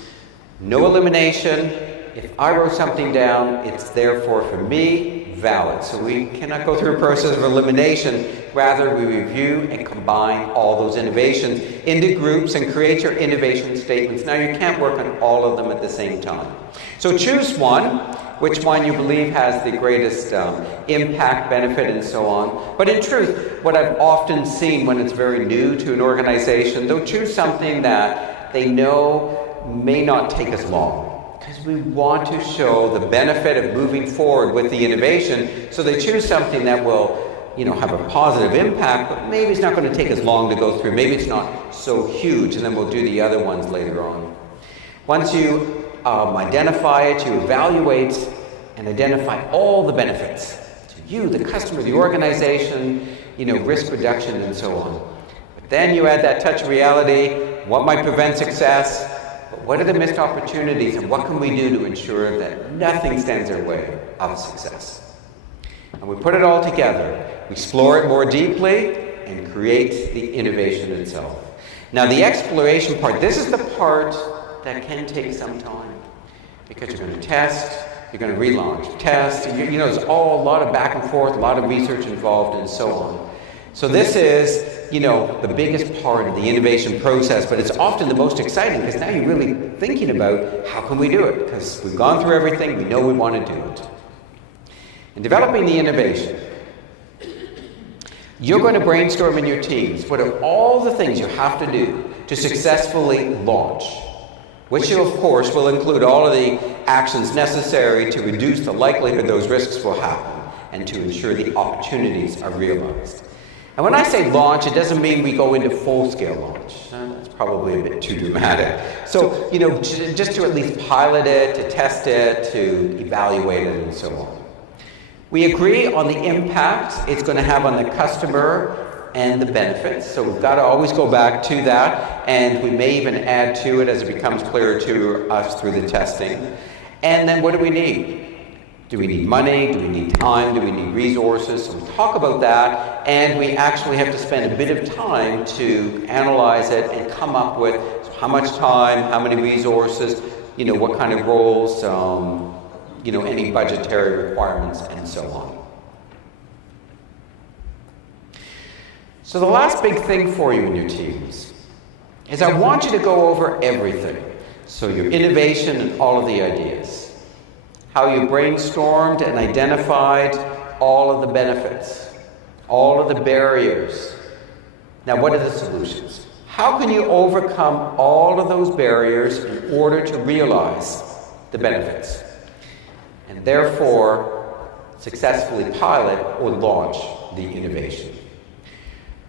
No elimination. If I wrote something down, it's therefore for me valid. So we cannot go through a process of elimination. Rather, we review and combine all those innovations into groups and create your innovation statements. Now, you can't work on all of them at the same time. So choose one, which one you believe has the greatest impact, benefit, and so on. But in truth, what I've often seen when it's very new to an organization, they'll choose something that they know may not take as long. Because we want to show the benefit of moving forward with the innovation, so they choose something that will, have a positive impact, but maybe it's not going to take as long to go through. Maybe it's not so huge, and then we'll do the other ones later on. Once you identify it, you evaluate and identify all the benefits to you, the customer, the organization, risk reduction, and so on. But then you add that touch of reality. What might prevent success? What are the missed opportunities, and what can we do to ensure that nothing stands in our way of success? And we put it all together, we explore it more deeply, and create the innovation itself. Now, the exploration part, this is the part that can take some time, because you're going to test, you're going to relaunch, test, there's a lot of back and forth, a lot of research involved, and so on. So this is, the biggest part of the innovation process, but it's often the most exciting, because now you're really thinking about how can we do it, because we've gone through everything, we know we want to do it. In developing the innovation, you're going to brainstorm in your teams what are all the things you have to do to successfully launch, which of course will include all of the actions necessary to reduce the likelihood those risks will happen and to ensure the opportunities are realized. And when I say launch, it doesn't mean we go into full-scale launch. That's probably a bit too dramatic. So, just to at least pilot it, to test it, to evaluate it, and so on. We agree on the impact it's going to have on the customer and the benefits. So we've got to always go back to that, and we may even add to it as it becomes clearer to us through the testing. And then what do we need? Do we need money? Do we need time? Do we need resources? So we talk about that, and we actually have to spend a bit of time to analyze it and come up with how much time, how many resources, what kind of roles, any budgetary requirements, and so on. So the last big thing for you in your teams is I want you to go over everything. So your innovation and all of the ideas. How you brainstormed and identified all of the benefits, all of the barriers. Now, what are the solutions? How can you overcome all of those barriers in order to realize the benefits? And therefore, successfully pilot or launch the innovation.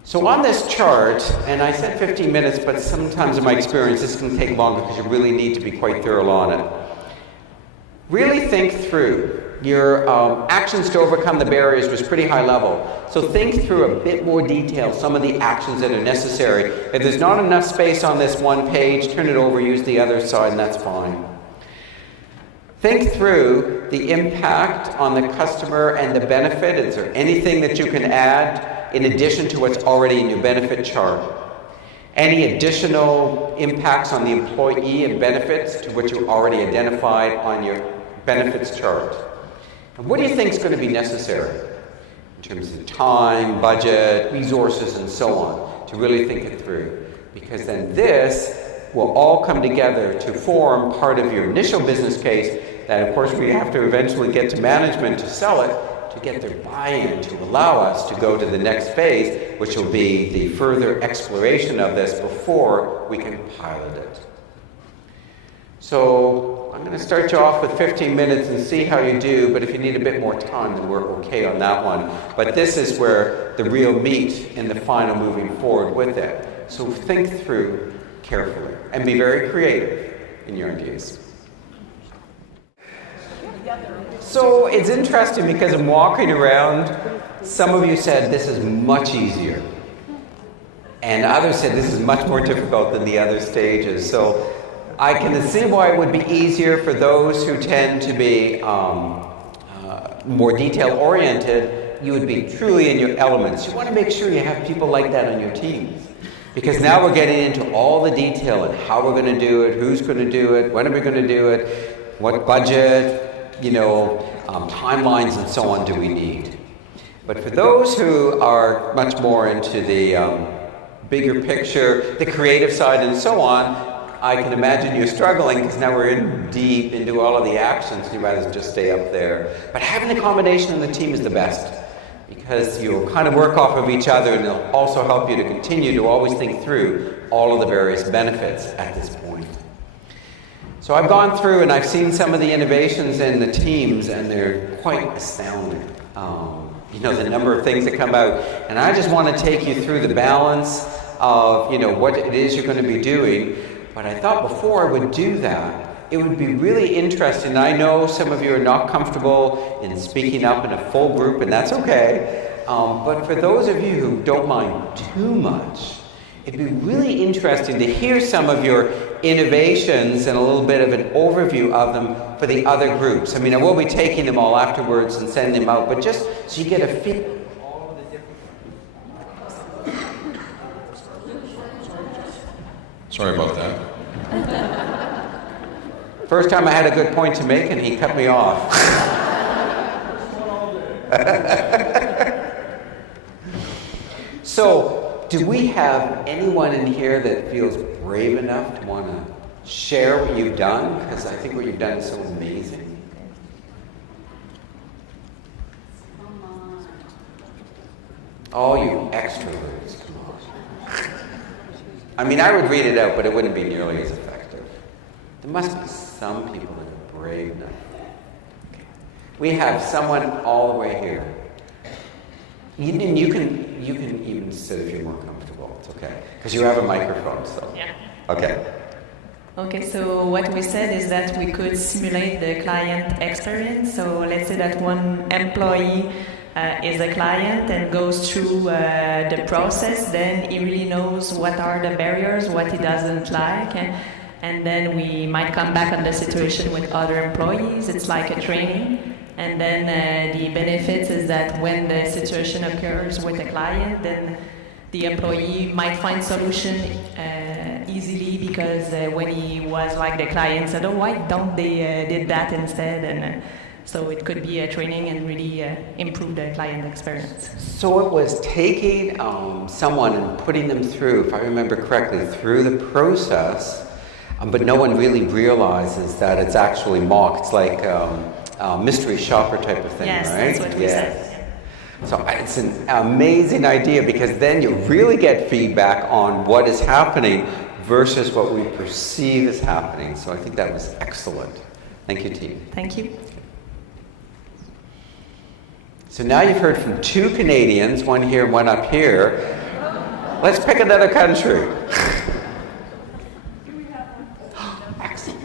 So on this chart, and I said 15 minutes, but sometimes in my experience this can take longer because you really need to be quite thorough on it. Really think through. Your actions to overcome the barriers was pretty high level. So think through a bit more detail, some of the actions that are necessary. If there's not enough space on this one page, turn it over, use the other side, and that's fine. Think through the impact on the customer and the benefit. Is there anything that you can add in addition to what's already in your benefit chart? Any additional impacts on the employee and benefits to what you already identified on your benefits chart? And what do you think is going to be necessary in terms of time, budget, resources, and so on to really think it through? Because then this will all come together to form part of your initial business case that, of course, we have to eventually get to management to sell it, to get their buy-in to allow us to go to the next phase, which will be the further exploration of this before we can pilot it. So I'm going to start you off with 15 minutes and see how you do, but if you need a bit more time, then we're okay on that one. But this is where the real meat in the final moving forward with it. So think through carefully and be very creative in your ideas. So it's interesting because I'm walking around, some of you said this is much easier. And others said this is much more difficult than the other stages. So I can see why it would be easier for those who tend to be more detail-oriented. You would be truly in your elements. You want to make sure you have people like that on your teams. Because now we're getting into all the detail and how we're going to do it, who's going to do it, when are we going to do it, what budget, timelines and so on do we need. But for those who are much more into the bigger picture, the creative side and so on, I can imagine you're struggling because now we're in deep into all of the actions. You might as well just stay up there. But having a combination in the team is the best because you'll kind of work off of each other and it'll also help you to continue to always think through all of the various benefits at this point. So I've gone through and I've seen some of the innovations in the teams and they're quite astounding. The number of things that come out. And I just want to take you through the balance of, what it is you're going to be doing. But I thought before I would do that, it would be really interesting. I know some of you are not comfortable in speaking up in a full group, and that's okay. But for those of you who don't mind too much, it'd be really interesting to hear some of your innovations and a little bit of an overview of them for the other groups. I mean, I will be taking them all afterwards and sending them out, but just so you get a feel of all of the different... Sorry about that. First time I had a good point to make and he cut me off. So, do we have anyone in here that feels brave enough to want to share what you've done? Because I think what you've done is so amazing. Oh, you extroverts, come on. I mean, I would read it out, but it wouldn't be nearly as effective. There must be some people that are brave enough. Okay. We have someone all the way here. You can even sit if you're more comfortable. It's okay. Because you have a microphone, so. Yeah. Okay. Okay, so what we said is that we could simulate the client experience. So let's say that one employee is a client and goes through the process, then he really knows what are the barriers, what he doesn't like, and then we might come back on the situation with other employees. It's like a training. And then the benefits is that when the situation occurs with a client, then the employee might find solution easily because when he was like the client said, oh, why don't they did that instead? And so it could be a training and really improve the client experience. So it was taking someone and putting them through, if I remember correctly, through the process, but no one really realizes that it's actually mock. It's like a mystery shopper type of thing, yes, right? Yes, that's what we said. So it's an amazing idea because then you really get feedback on what is happening versus what we perceive is happening. So I think that was excellent. Thank you, team. Thank you. So now you've heard from 2 Canadians, one here, one up here. Let's pick another country. Excellent.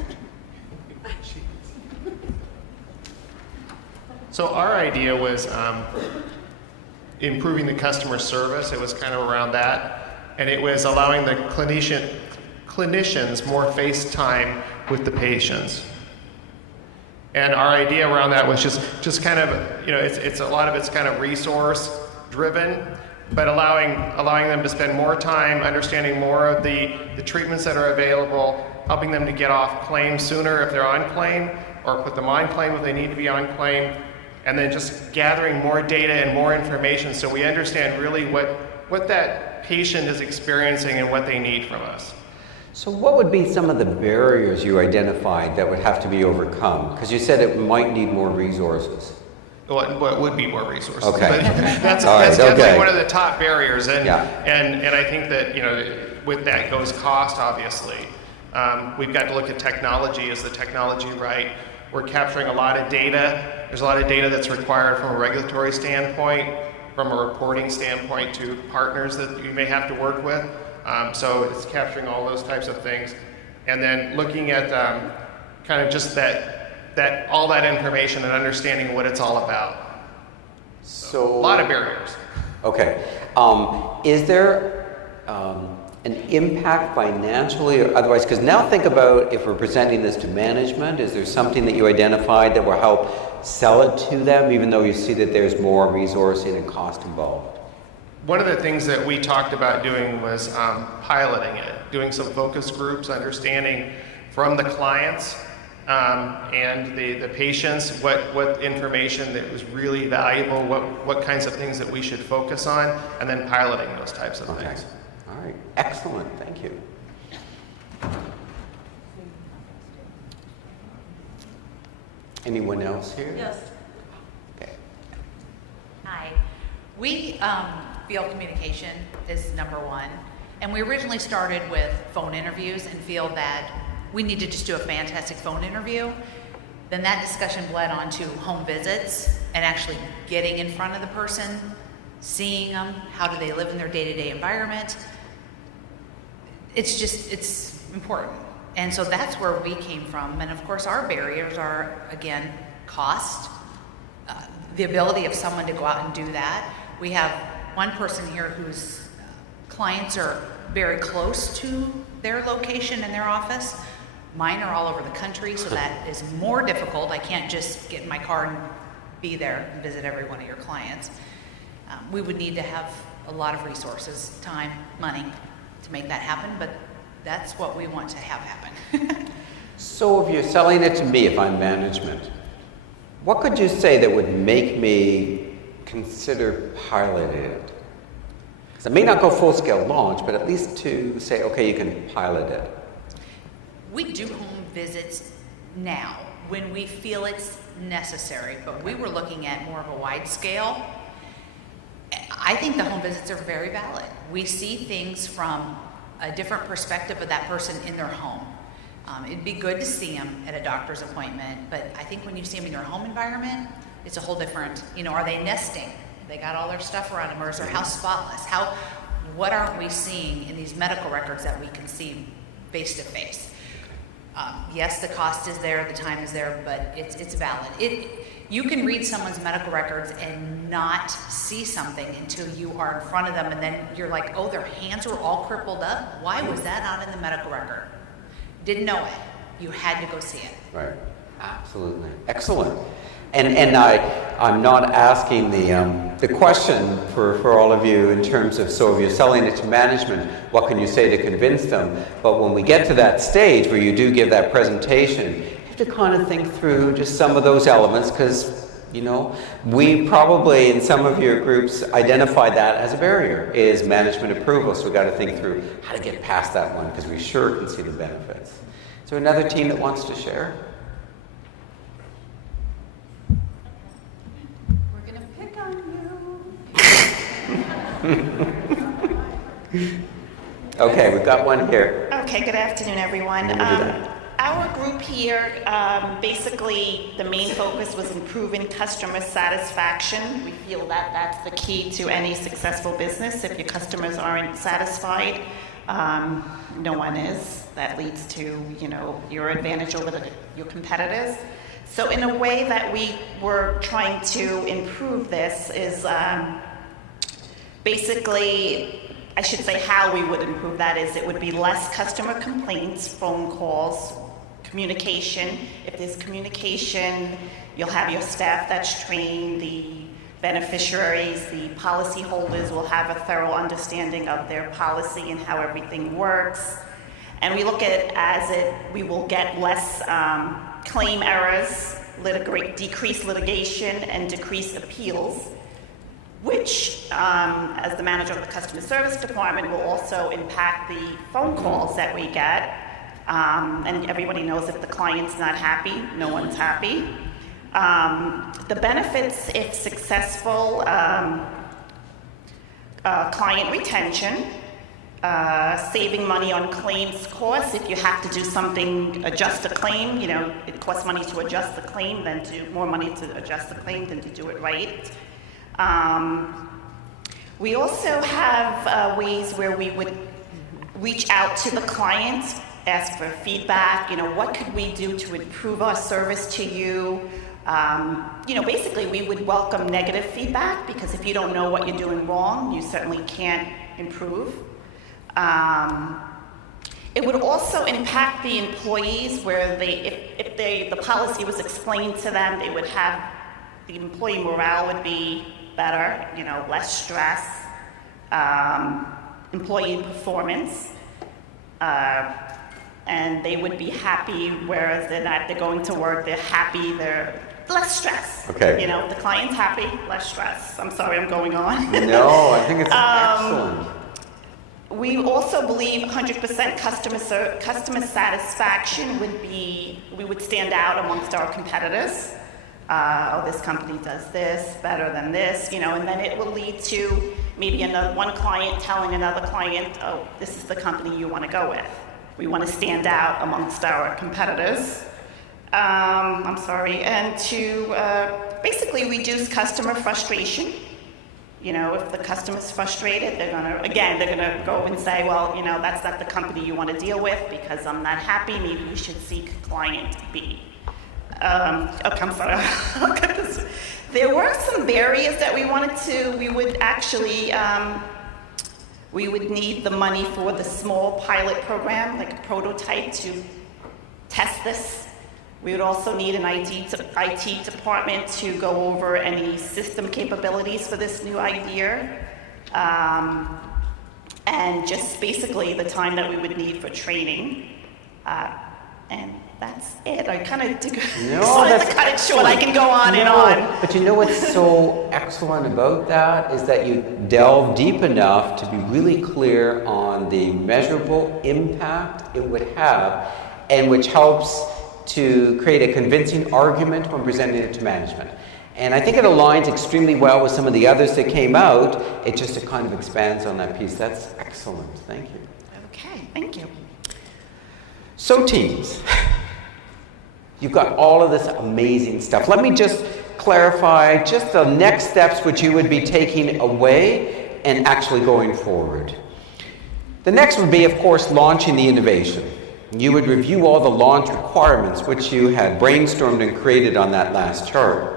So our idea was improving the customer service. It was kind of around that. And it was allowing the clinicians more face time with the patients. And our idea around that was just kind of, it's a lot of it's kind of resource driven, but allowing them to spend more time understanding more of the treatments that are available, helping them to get off claim sooner if they're on claim, or put them on claim if they need to be on claim, and then just gathering more data and more information so we understand really what that patient is experiencing and what they need from us. So what would be some of the barriers you identified that would have to be overcome? Because you said it might need more resources. Well, it would be more resources. Okay. But that's Right, definitely okay. one of the top barriers. And, Yeah. and I think that, with that goes cost, obviously. We've got to look at technology. Is the technology right? We're capturing a lot of data. There's a lot of data that's required from a regulatory standpoint, from a reporting standpoint to partners that you may have to work with. So it's capturing all those types of things. And then looking at kind of just that all that information and understanding what it's all about. So A lot of barriers. Okay. Is there an impact financially or otherwise? Because now think about if we're presenting this to management, is there something that you identified that will help sell it to them, even though you see that there's more resourcing and cost involved? One of the things that we talked about doing was piloting it, doing some focus groups, understanding from the clients and the patients what information that was really valuable, what kinds of things that we should focus on, and then piloting those types of things. All right. Excellent. Thank you. Anyone else here? Yes. Okay. Hi. We feel communication is number one. And we originally started with phone interviews and feel that we need to just do a fantastic phone interview. Then that discussion bled on to home visits and actually getting in front of the person, seeing them, how do they live in their day-to-day environment. It's important. And so that's where we came from. And of course, our barriers are, again, cost, the ability of someone to go out and do that. We have one person here whose clients are very close to their location and their office. Mine are all over the country, so that is more difficult. I can't just get in my car and be there and visit every one of your clients. We would need to have a lot of resources, time, money to make that happen, but that's what we want to have happen. So if you're selling it to me, if I'm management, what could you say that would make me consider piloting it? Because I may not go full-scale launch, but at least to say, okay, you can pilot it. We do home visits now when we feel it's necessary, but we were looking at more of a wide scale. I think the home visits are very valid. We see things from a different perspective of that person in their home. It'd be good to see them at a doctor's appointment, but I think when you see them in your home environment, it's a whole different, are they nesting? They got all their stuff around them, or is their house spotless? What aren't we seeing in these medical records that we can see face to face? Yes, the cost is there, the time is there, but it's valid. You can read someone's medical records and not see something until you are in front of them, and then you're like, oh, their hands were all crippled up? Why was that not in the medical record? Didn't know it. You had to go see it. Right. Absolutely. Excellent. And I'm not asking the question for all of you in terms of, so if you're selling it to management, what can you say to convince them? But when we get to that stage where you do give that presentation, you have to kind of think through just some of those elements, because you know, we probably in some of your groups identified that as a barrier, is management approval. So we've got to think through how to get past that one, because we sure can see the benefits. Is there another team that wants to share? We're going to pick on you. Okay, we've got one here. Okay, good afternoon, everyone. And we'll do that. Our group here, basically, the main focus was improving customer satisfaction. We feel that that's the key to any successful business. If your customers aren't satisfied, no one is. That leads to, you know, your advantage over your competitors. So in a way that we were trying to improve this is basically, I should say how we would improve that is it would be less customer complaints, phone calls, communication. If there's communication, you'll have your staff that's trained, the beneficiaries, the policy holders will have a thorough understanding of their policy and how everything works. And we look at it as we will get less claim errors, decrease litigation, and decrease appeals, which, as the manager of the customer service department, will also impact the phone calls that we get. And everybody knows if the client's not happy, no one's happy. The benefits, if successful, client retention, saving money on claims costs. If you have to do something, adjust a claim, you know, it costs money to adjust the claim than more money to adjust the claim than to do it right. We also have ways where we would reach out to the clients, ask for feedback, you know, what could we do to improve our service to you? You know, basically we would welcome negative feedback, because if you don't know what you're doing wrong, you certainly can't improve. It would also impact the employees where if the policy was explained to them, they would have, the employee morale would be better, you know, less stress, employee performance, and they would be happy, whereas they're going to work, they're happy, they're less stress. Okay. You know, the client's happy, less stress. I'm sorry, I'm going on. No, I think it's excellent. We also believe 100% customer satisfaction we would stand out amongst our competitors. Oh, this company does this better than this, you know, and then it will lead to maybe one client telling another client, oh, this is the company you want to go with. We want to stand out amongst our competitors. I'm sorry, and to basically reduce customer frustration. You know, if the customer's frustrated, they're gonna go and say, well, you know, that's not the company you want to deal with because I'm not happy. Maybe we should seek client B. Okay, I'm sorry. Look at this. There were some barriers that we would actually, we would need the money for the small pilot program, like a prototype to test this. We would also need an IT department to go over any system capabilities for this new idea. And just basically the time that we would need for training. And that's it. I kind of decided to cut it short. I can go on and on. But you know what's so excellent about that is that you delve deep enough to be really clear on the measurable impact it would have, and which helps to create a convincing argument when presenting it to management. And I think it aligns extremely well with some of the others that came out. It just kind of expands on that piece. That's excellent. Thank you. Okay, thank you. So teams, you've got all of this amazing stuff. Let me just clarify just the next steps which you would be taking away and actually going forward. The next would be, of course, launching the innovation. You would review all the launch requirements which you had brainstormed and created on that last chart.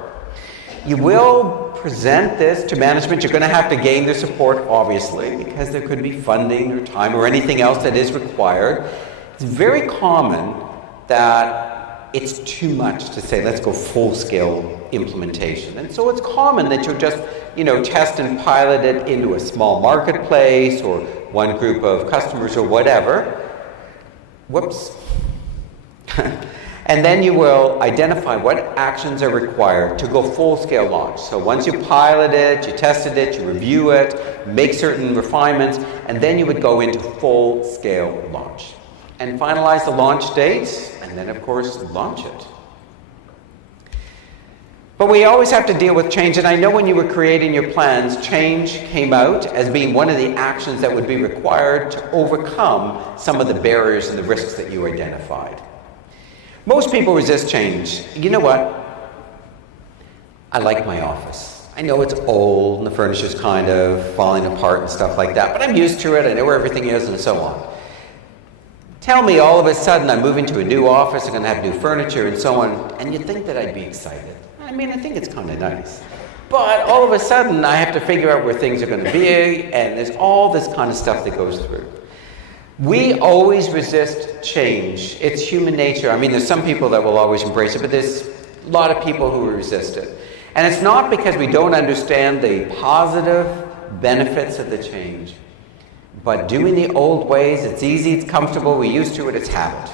You will present this to management. You're going to have to gain their support, obviously, because there could be funding or time or anything else that is required. It's very common that it's too much to say, let's go full-scale implementation. And so it's common that you'll just, test and pilot it into a small marketplace or one group of customers or whatever. Whoops. And then you will identify what actions are required to go full-scale launch. So once you pilot it, you tested it, you review it, make certain refinements, and then you would go into full-scale launch. And finalize the launch date, and then of course launch it. But we always have to deal with change, and I know when you were creating your plans, change came out as being one of the actions that would be required to overcome some of the barriers and the risks that you identified. Most people resist change. You know what? I like my office. I know it's old and the furniture's kind of falling apart and stuff like that, but I'm used to it, I know where everything is and so on. Tell me all of a sudden I'm moving to a new office, I'm going to have new furniture and so on, and you'd think that I'd be excited. I mean, I think it's kind of nice. But all of a sudden I have to figure out where things are going to be, and there's all this kind of stuff that goes through. We always resist change. It's human nature. I mean, there's some people that will always embrace it, but there's a lot of people who will resist it. And it's not because we don't understand the positive benefits of the change. But doing the old ways, it's easy, it's comfortable, we're used to it, it's habit.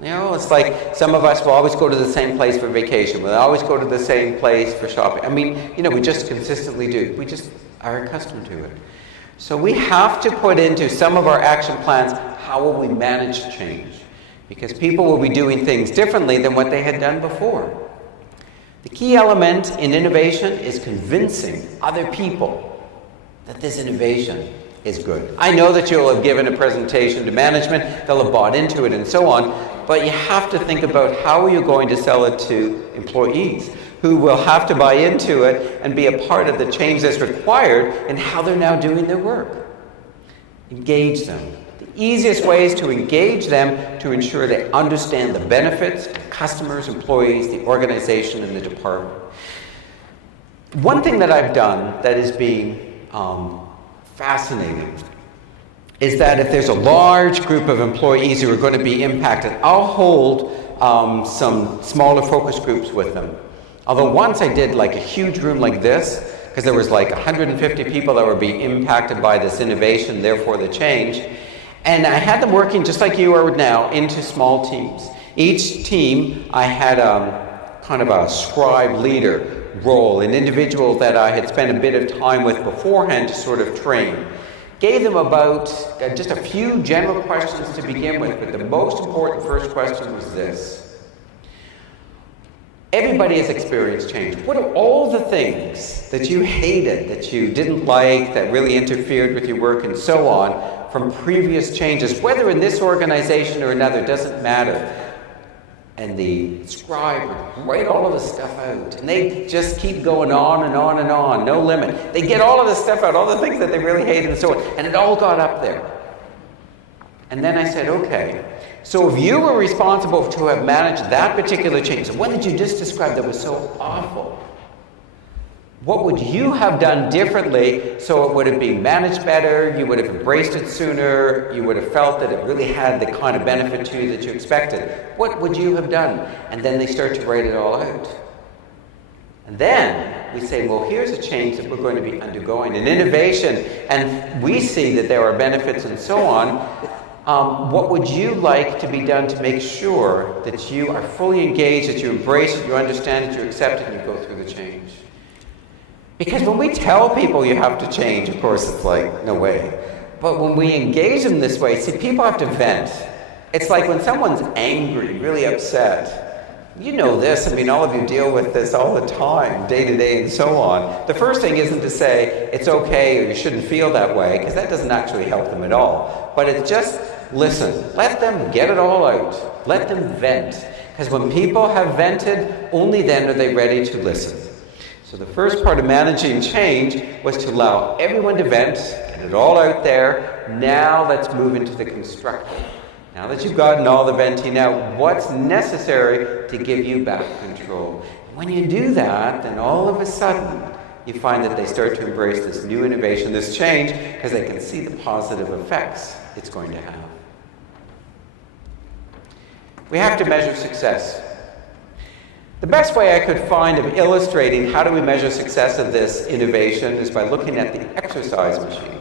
It's like some of us will always go to the same place for vacation. We'll always go to the same place for shopping. I mean, we just consistently do. We just are accustomed to it. So we have to put into some of our action plans, how will we manage change? Because people will be doing things differently than what they had done before. The key element in innovation is convincing other people that this innovation is good. I know that you'll have given a presentation to management, they'll have bought into it and so on, but you have to think about how are you going to sell it to employees who will have to buy into it and be a part of the change that's required in how they're now doing their work. Engage them. The easiest way is to engage them to ensure they understand the benefits to customers, employees, the organization, and the department. One thing that I've done that is being fascinating is that if there's a large group of employees who are going to be impacted, I'll hold some smaller focus groups with them. Although once I did like a huge room like this, because there was like 150 people that were being impacted by this innovation, therefore the change, and I had them working just like you are now into small teams. Each team, I had kind of a scribe leader role, an individual that I had spent a bit of time with beforehand to sort of train. Gave them about just a few general questions to begin with, but the most important first question was this. Everybody has experienced change. What are all the things that you hated, that you didn't like, that really interfered with your work and so on from previous changes, whether in this organization or another, doesn't matter. And the scribe would write all of the stuff out, and they just keep going on and on and on, no limit. They get all of the stuff out, all the things that they really hated and so on, and it all got up there. And then I said, okay, so if you were responsible to have managed that particular change, the one that you just described that was so awful, what would you have done differently so it would have been managed better, you would have embraced it sooner, you would have felt that it really had the kind of benefit to you that you expected? What would you have done? And then they start to write it all out. And then we say, well, here's a change that we're going to be undergoing, an innovation, and we see that there are benefits and so on. What would you like to be done to make sure that you are fully engaged, that you embrace it, you understand it, you accept it, and you go through the change? Because when we tell people you have to change, of course, it's like, no way. But when we engage them this way, see, people have to vent. It's like when someone's angry, really upset. You know this, I mean, all of you deal with this all the time, day to day and so on. The first thing isn't to say, it's okay or you shouldn't feel that way, because that doesn't actually help them at all. But it's just, listen, let them get it all out. Let them vent. Because when people have vented, only then are they ready to listen. So the first part of managing change was to allow everyone to vent, get it all out there. Now let's move into the constructive. Now that you've gotten all the venting out, what's necessary to give you back control? When you do that, then all of a sudden, you find that they start to embrace this new innovation, this change, because they can see the positive effects it's going to have. We have to measure success. The best way I could find of illustrating how do we measure success of this innovation is by looking at the exercise machine.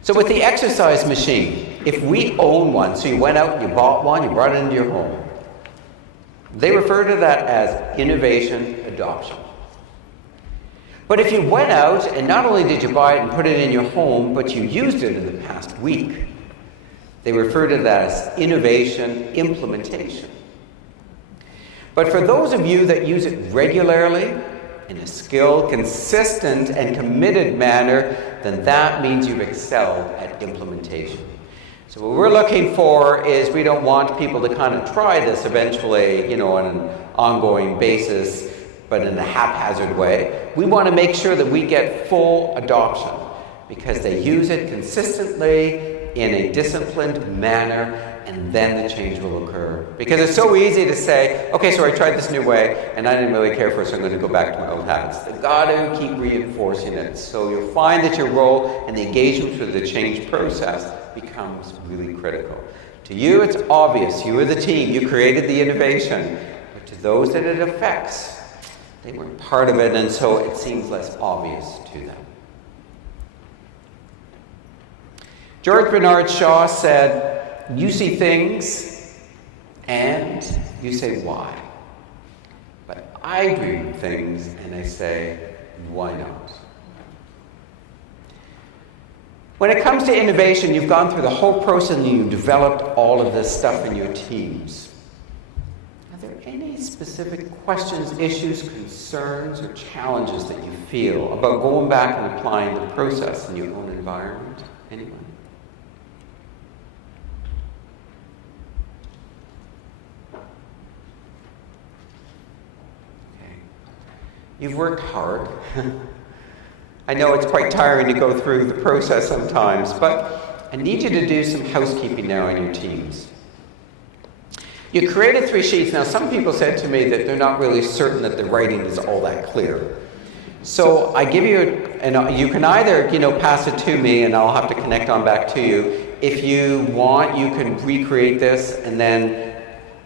So with the exercise machine, if we own one, so you went out and you bought one, you brought it into your home, they refer to that as innovation adoption. But if you went out and not only did you buy it and put it in your home, but you used it in the past week, they refer to that as innovation implementation. But for those of you that use it regularly, in a skilled, consistent, and committed manner, then that means you've excelled at implementation. So what we're looking for is we don't want people to kind of try this eventually, on an ongoing basis, but in a haphazard way. We want to make sure that we get full adoption because they use it consistently in a disciplined manner, and then the change will occur. Because it's so easy to say, okay, so I tried this new way, and I didn't really care for it, so I'm going to go back to my old habits. They've got to keep reinforcing it. So you'll find that your role and the engagement with the change process becomes really critical. To you, it's obvious. You are the team. You created the innovation. But to those that it affects, they weren't part of it, and so it seems less obvious to them. George Bernard Shaw said, you see things and you say why. But I dream things and I say, why not? When it comes to innovation, you've gone through the whole process and you've developed all of this stuff in your teams. Are there any specific questions, issues, concerns, or challenges that you feel about going back and applying the process in your own environment? Anyone? You've worked hard. I know it's quite tiring to go through the process sometimes, but I need you to do some housekeeping now in your teams. You created 3 sheets. Now, some people said to me that they're not really certain that the writing is all that clear. So I give you, and you can either, pass it to me and I'll have to connect on back to you. If you want, you can recreate this and then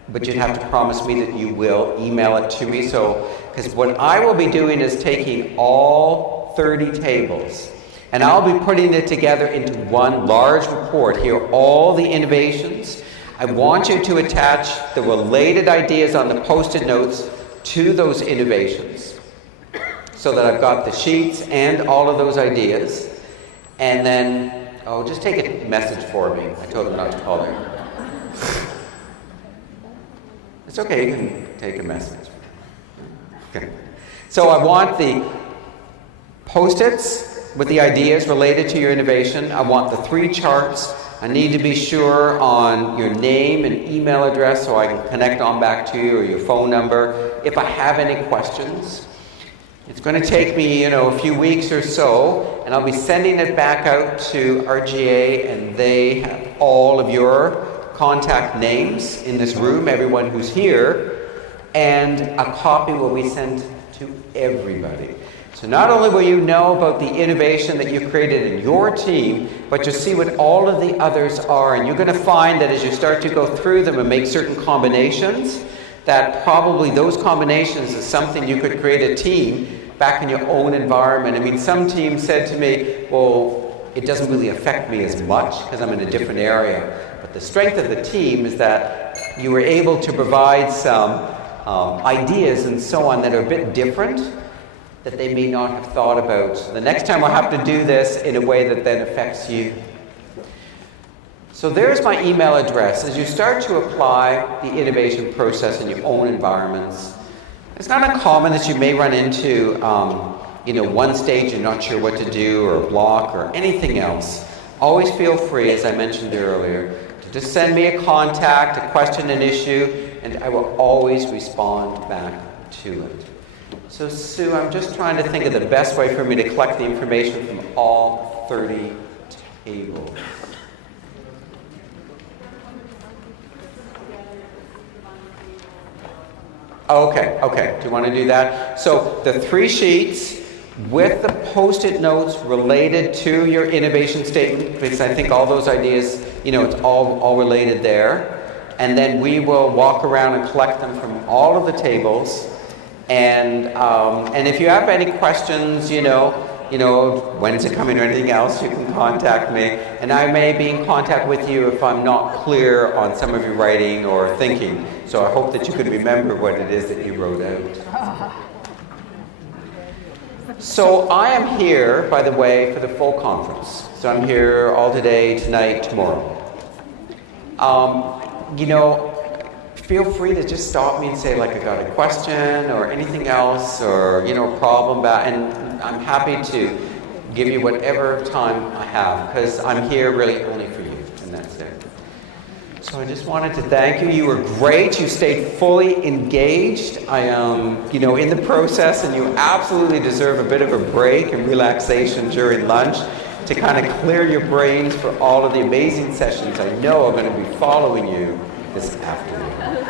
but you'd have to promise me that you will email it to me. Because what I will be doing is taking all 30 tables, and I'll be putting it together into one large report. Here are all the innovations. I want you to attach the related ideas on the post-it notes to those innovations, so that I've got the sheets and all of those ideas. And then, just take a message for me. I told them not to call there. It's okay, you can take a message. Okay. So I want the post-its with the ideas related to your innovation. I want the 3 charts. I need to be sure on your name and email address so I can connect on back to you, or your phone number if I have any questions. It's going to take me, a few weeks or so, and I'll be sending it back out to RGA, and they have all of your contact names in this room, everyone who's here, and a copy will be sent to everybody. So not only will you know about the innovation that you created in your team, but you'll see what all of the others are, and you're going to find that as you start to go through them and make certain combinations, that probably those combinations is something you could create a team back in your own environment. I mean, some teams said to me, well, it doesn't really affect me as much because I'm in a different area. But the strength of the team is that you were able to provide some ideas and so on that are a bit different that they may not have thought about. So the next time I'll have to do this in a way that then affects you. So there's my email address. As you start to apply the innovation process in your own environments, it's not uncommon that you may run into one stage you're not sure what to do, or a block, or anything else. Always feel free, as I mentioned earlier, to just send me a contact, a question, an issue, and I will always respond back to it. So Sue, I'm just trying to think of the best way for me to collect the information from all 30 tables. Okay. Do you want to do that? So the 3 sheets with the post-it notes related to your innovation statement, because I think all those ideas, it's all related there. and then we will walk around and collect them from all of the tables. And if you have any questions, when's it coming or anything else, you can contact me. And I may be in contact with you if I'm not clear on some of your writing or thinking. So I hope that you could remember what it is that you wrote out. So I am here, by the way, for the full conference. So I'm here all today, tonight, tomorrow. Feel free to just stop me and say, like, I got a question or anything else, or, a problem, and I'm happy to give you whatever time I have, because I'm here really only for you, and that's it. So I just wanted to thank you. You were great. You stayed fully engaged. I am, in the process, and you absolutely deserve a bit of a break and relaxation during lunch to kind of clear your brains for all of the amazing sessions I know are going to be following you this afternoon.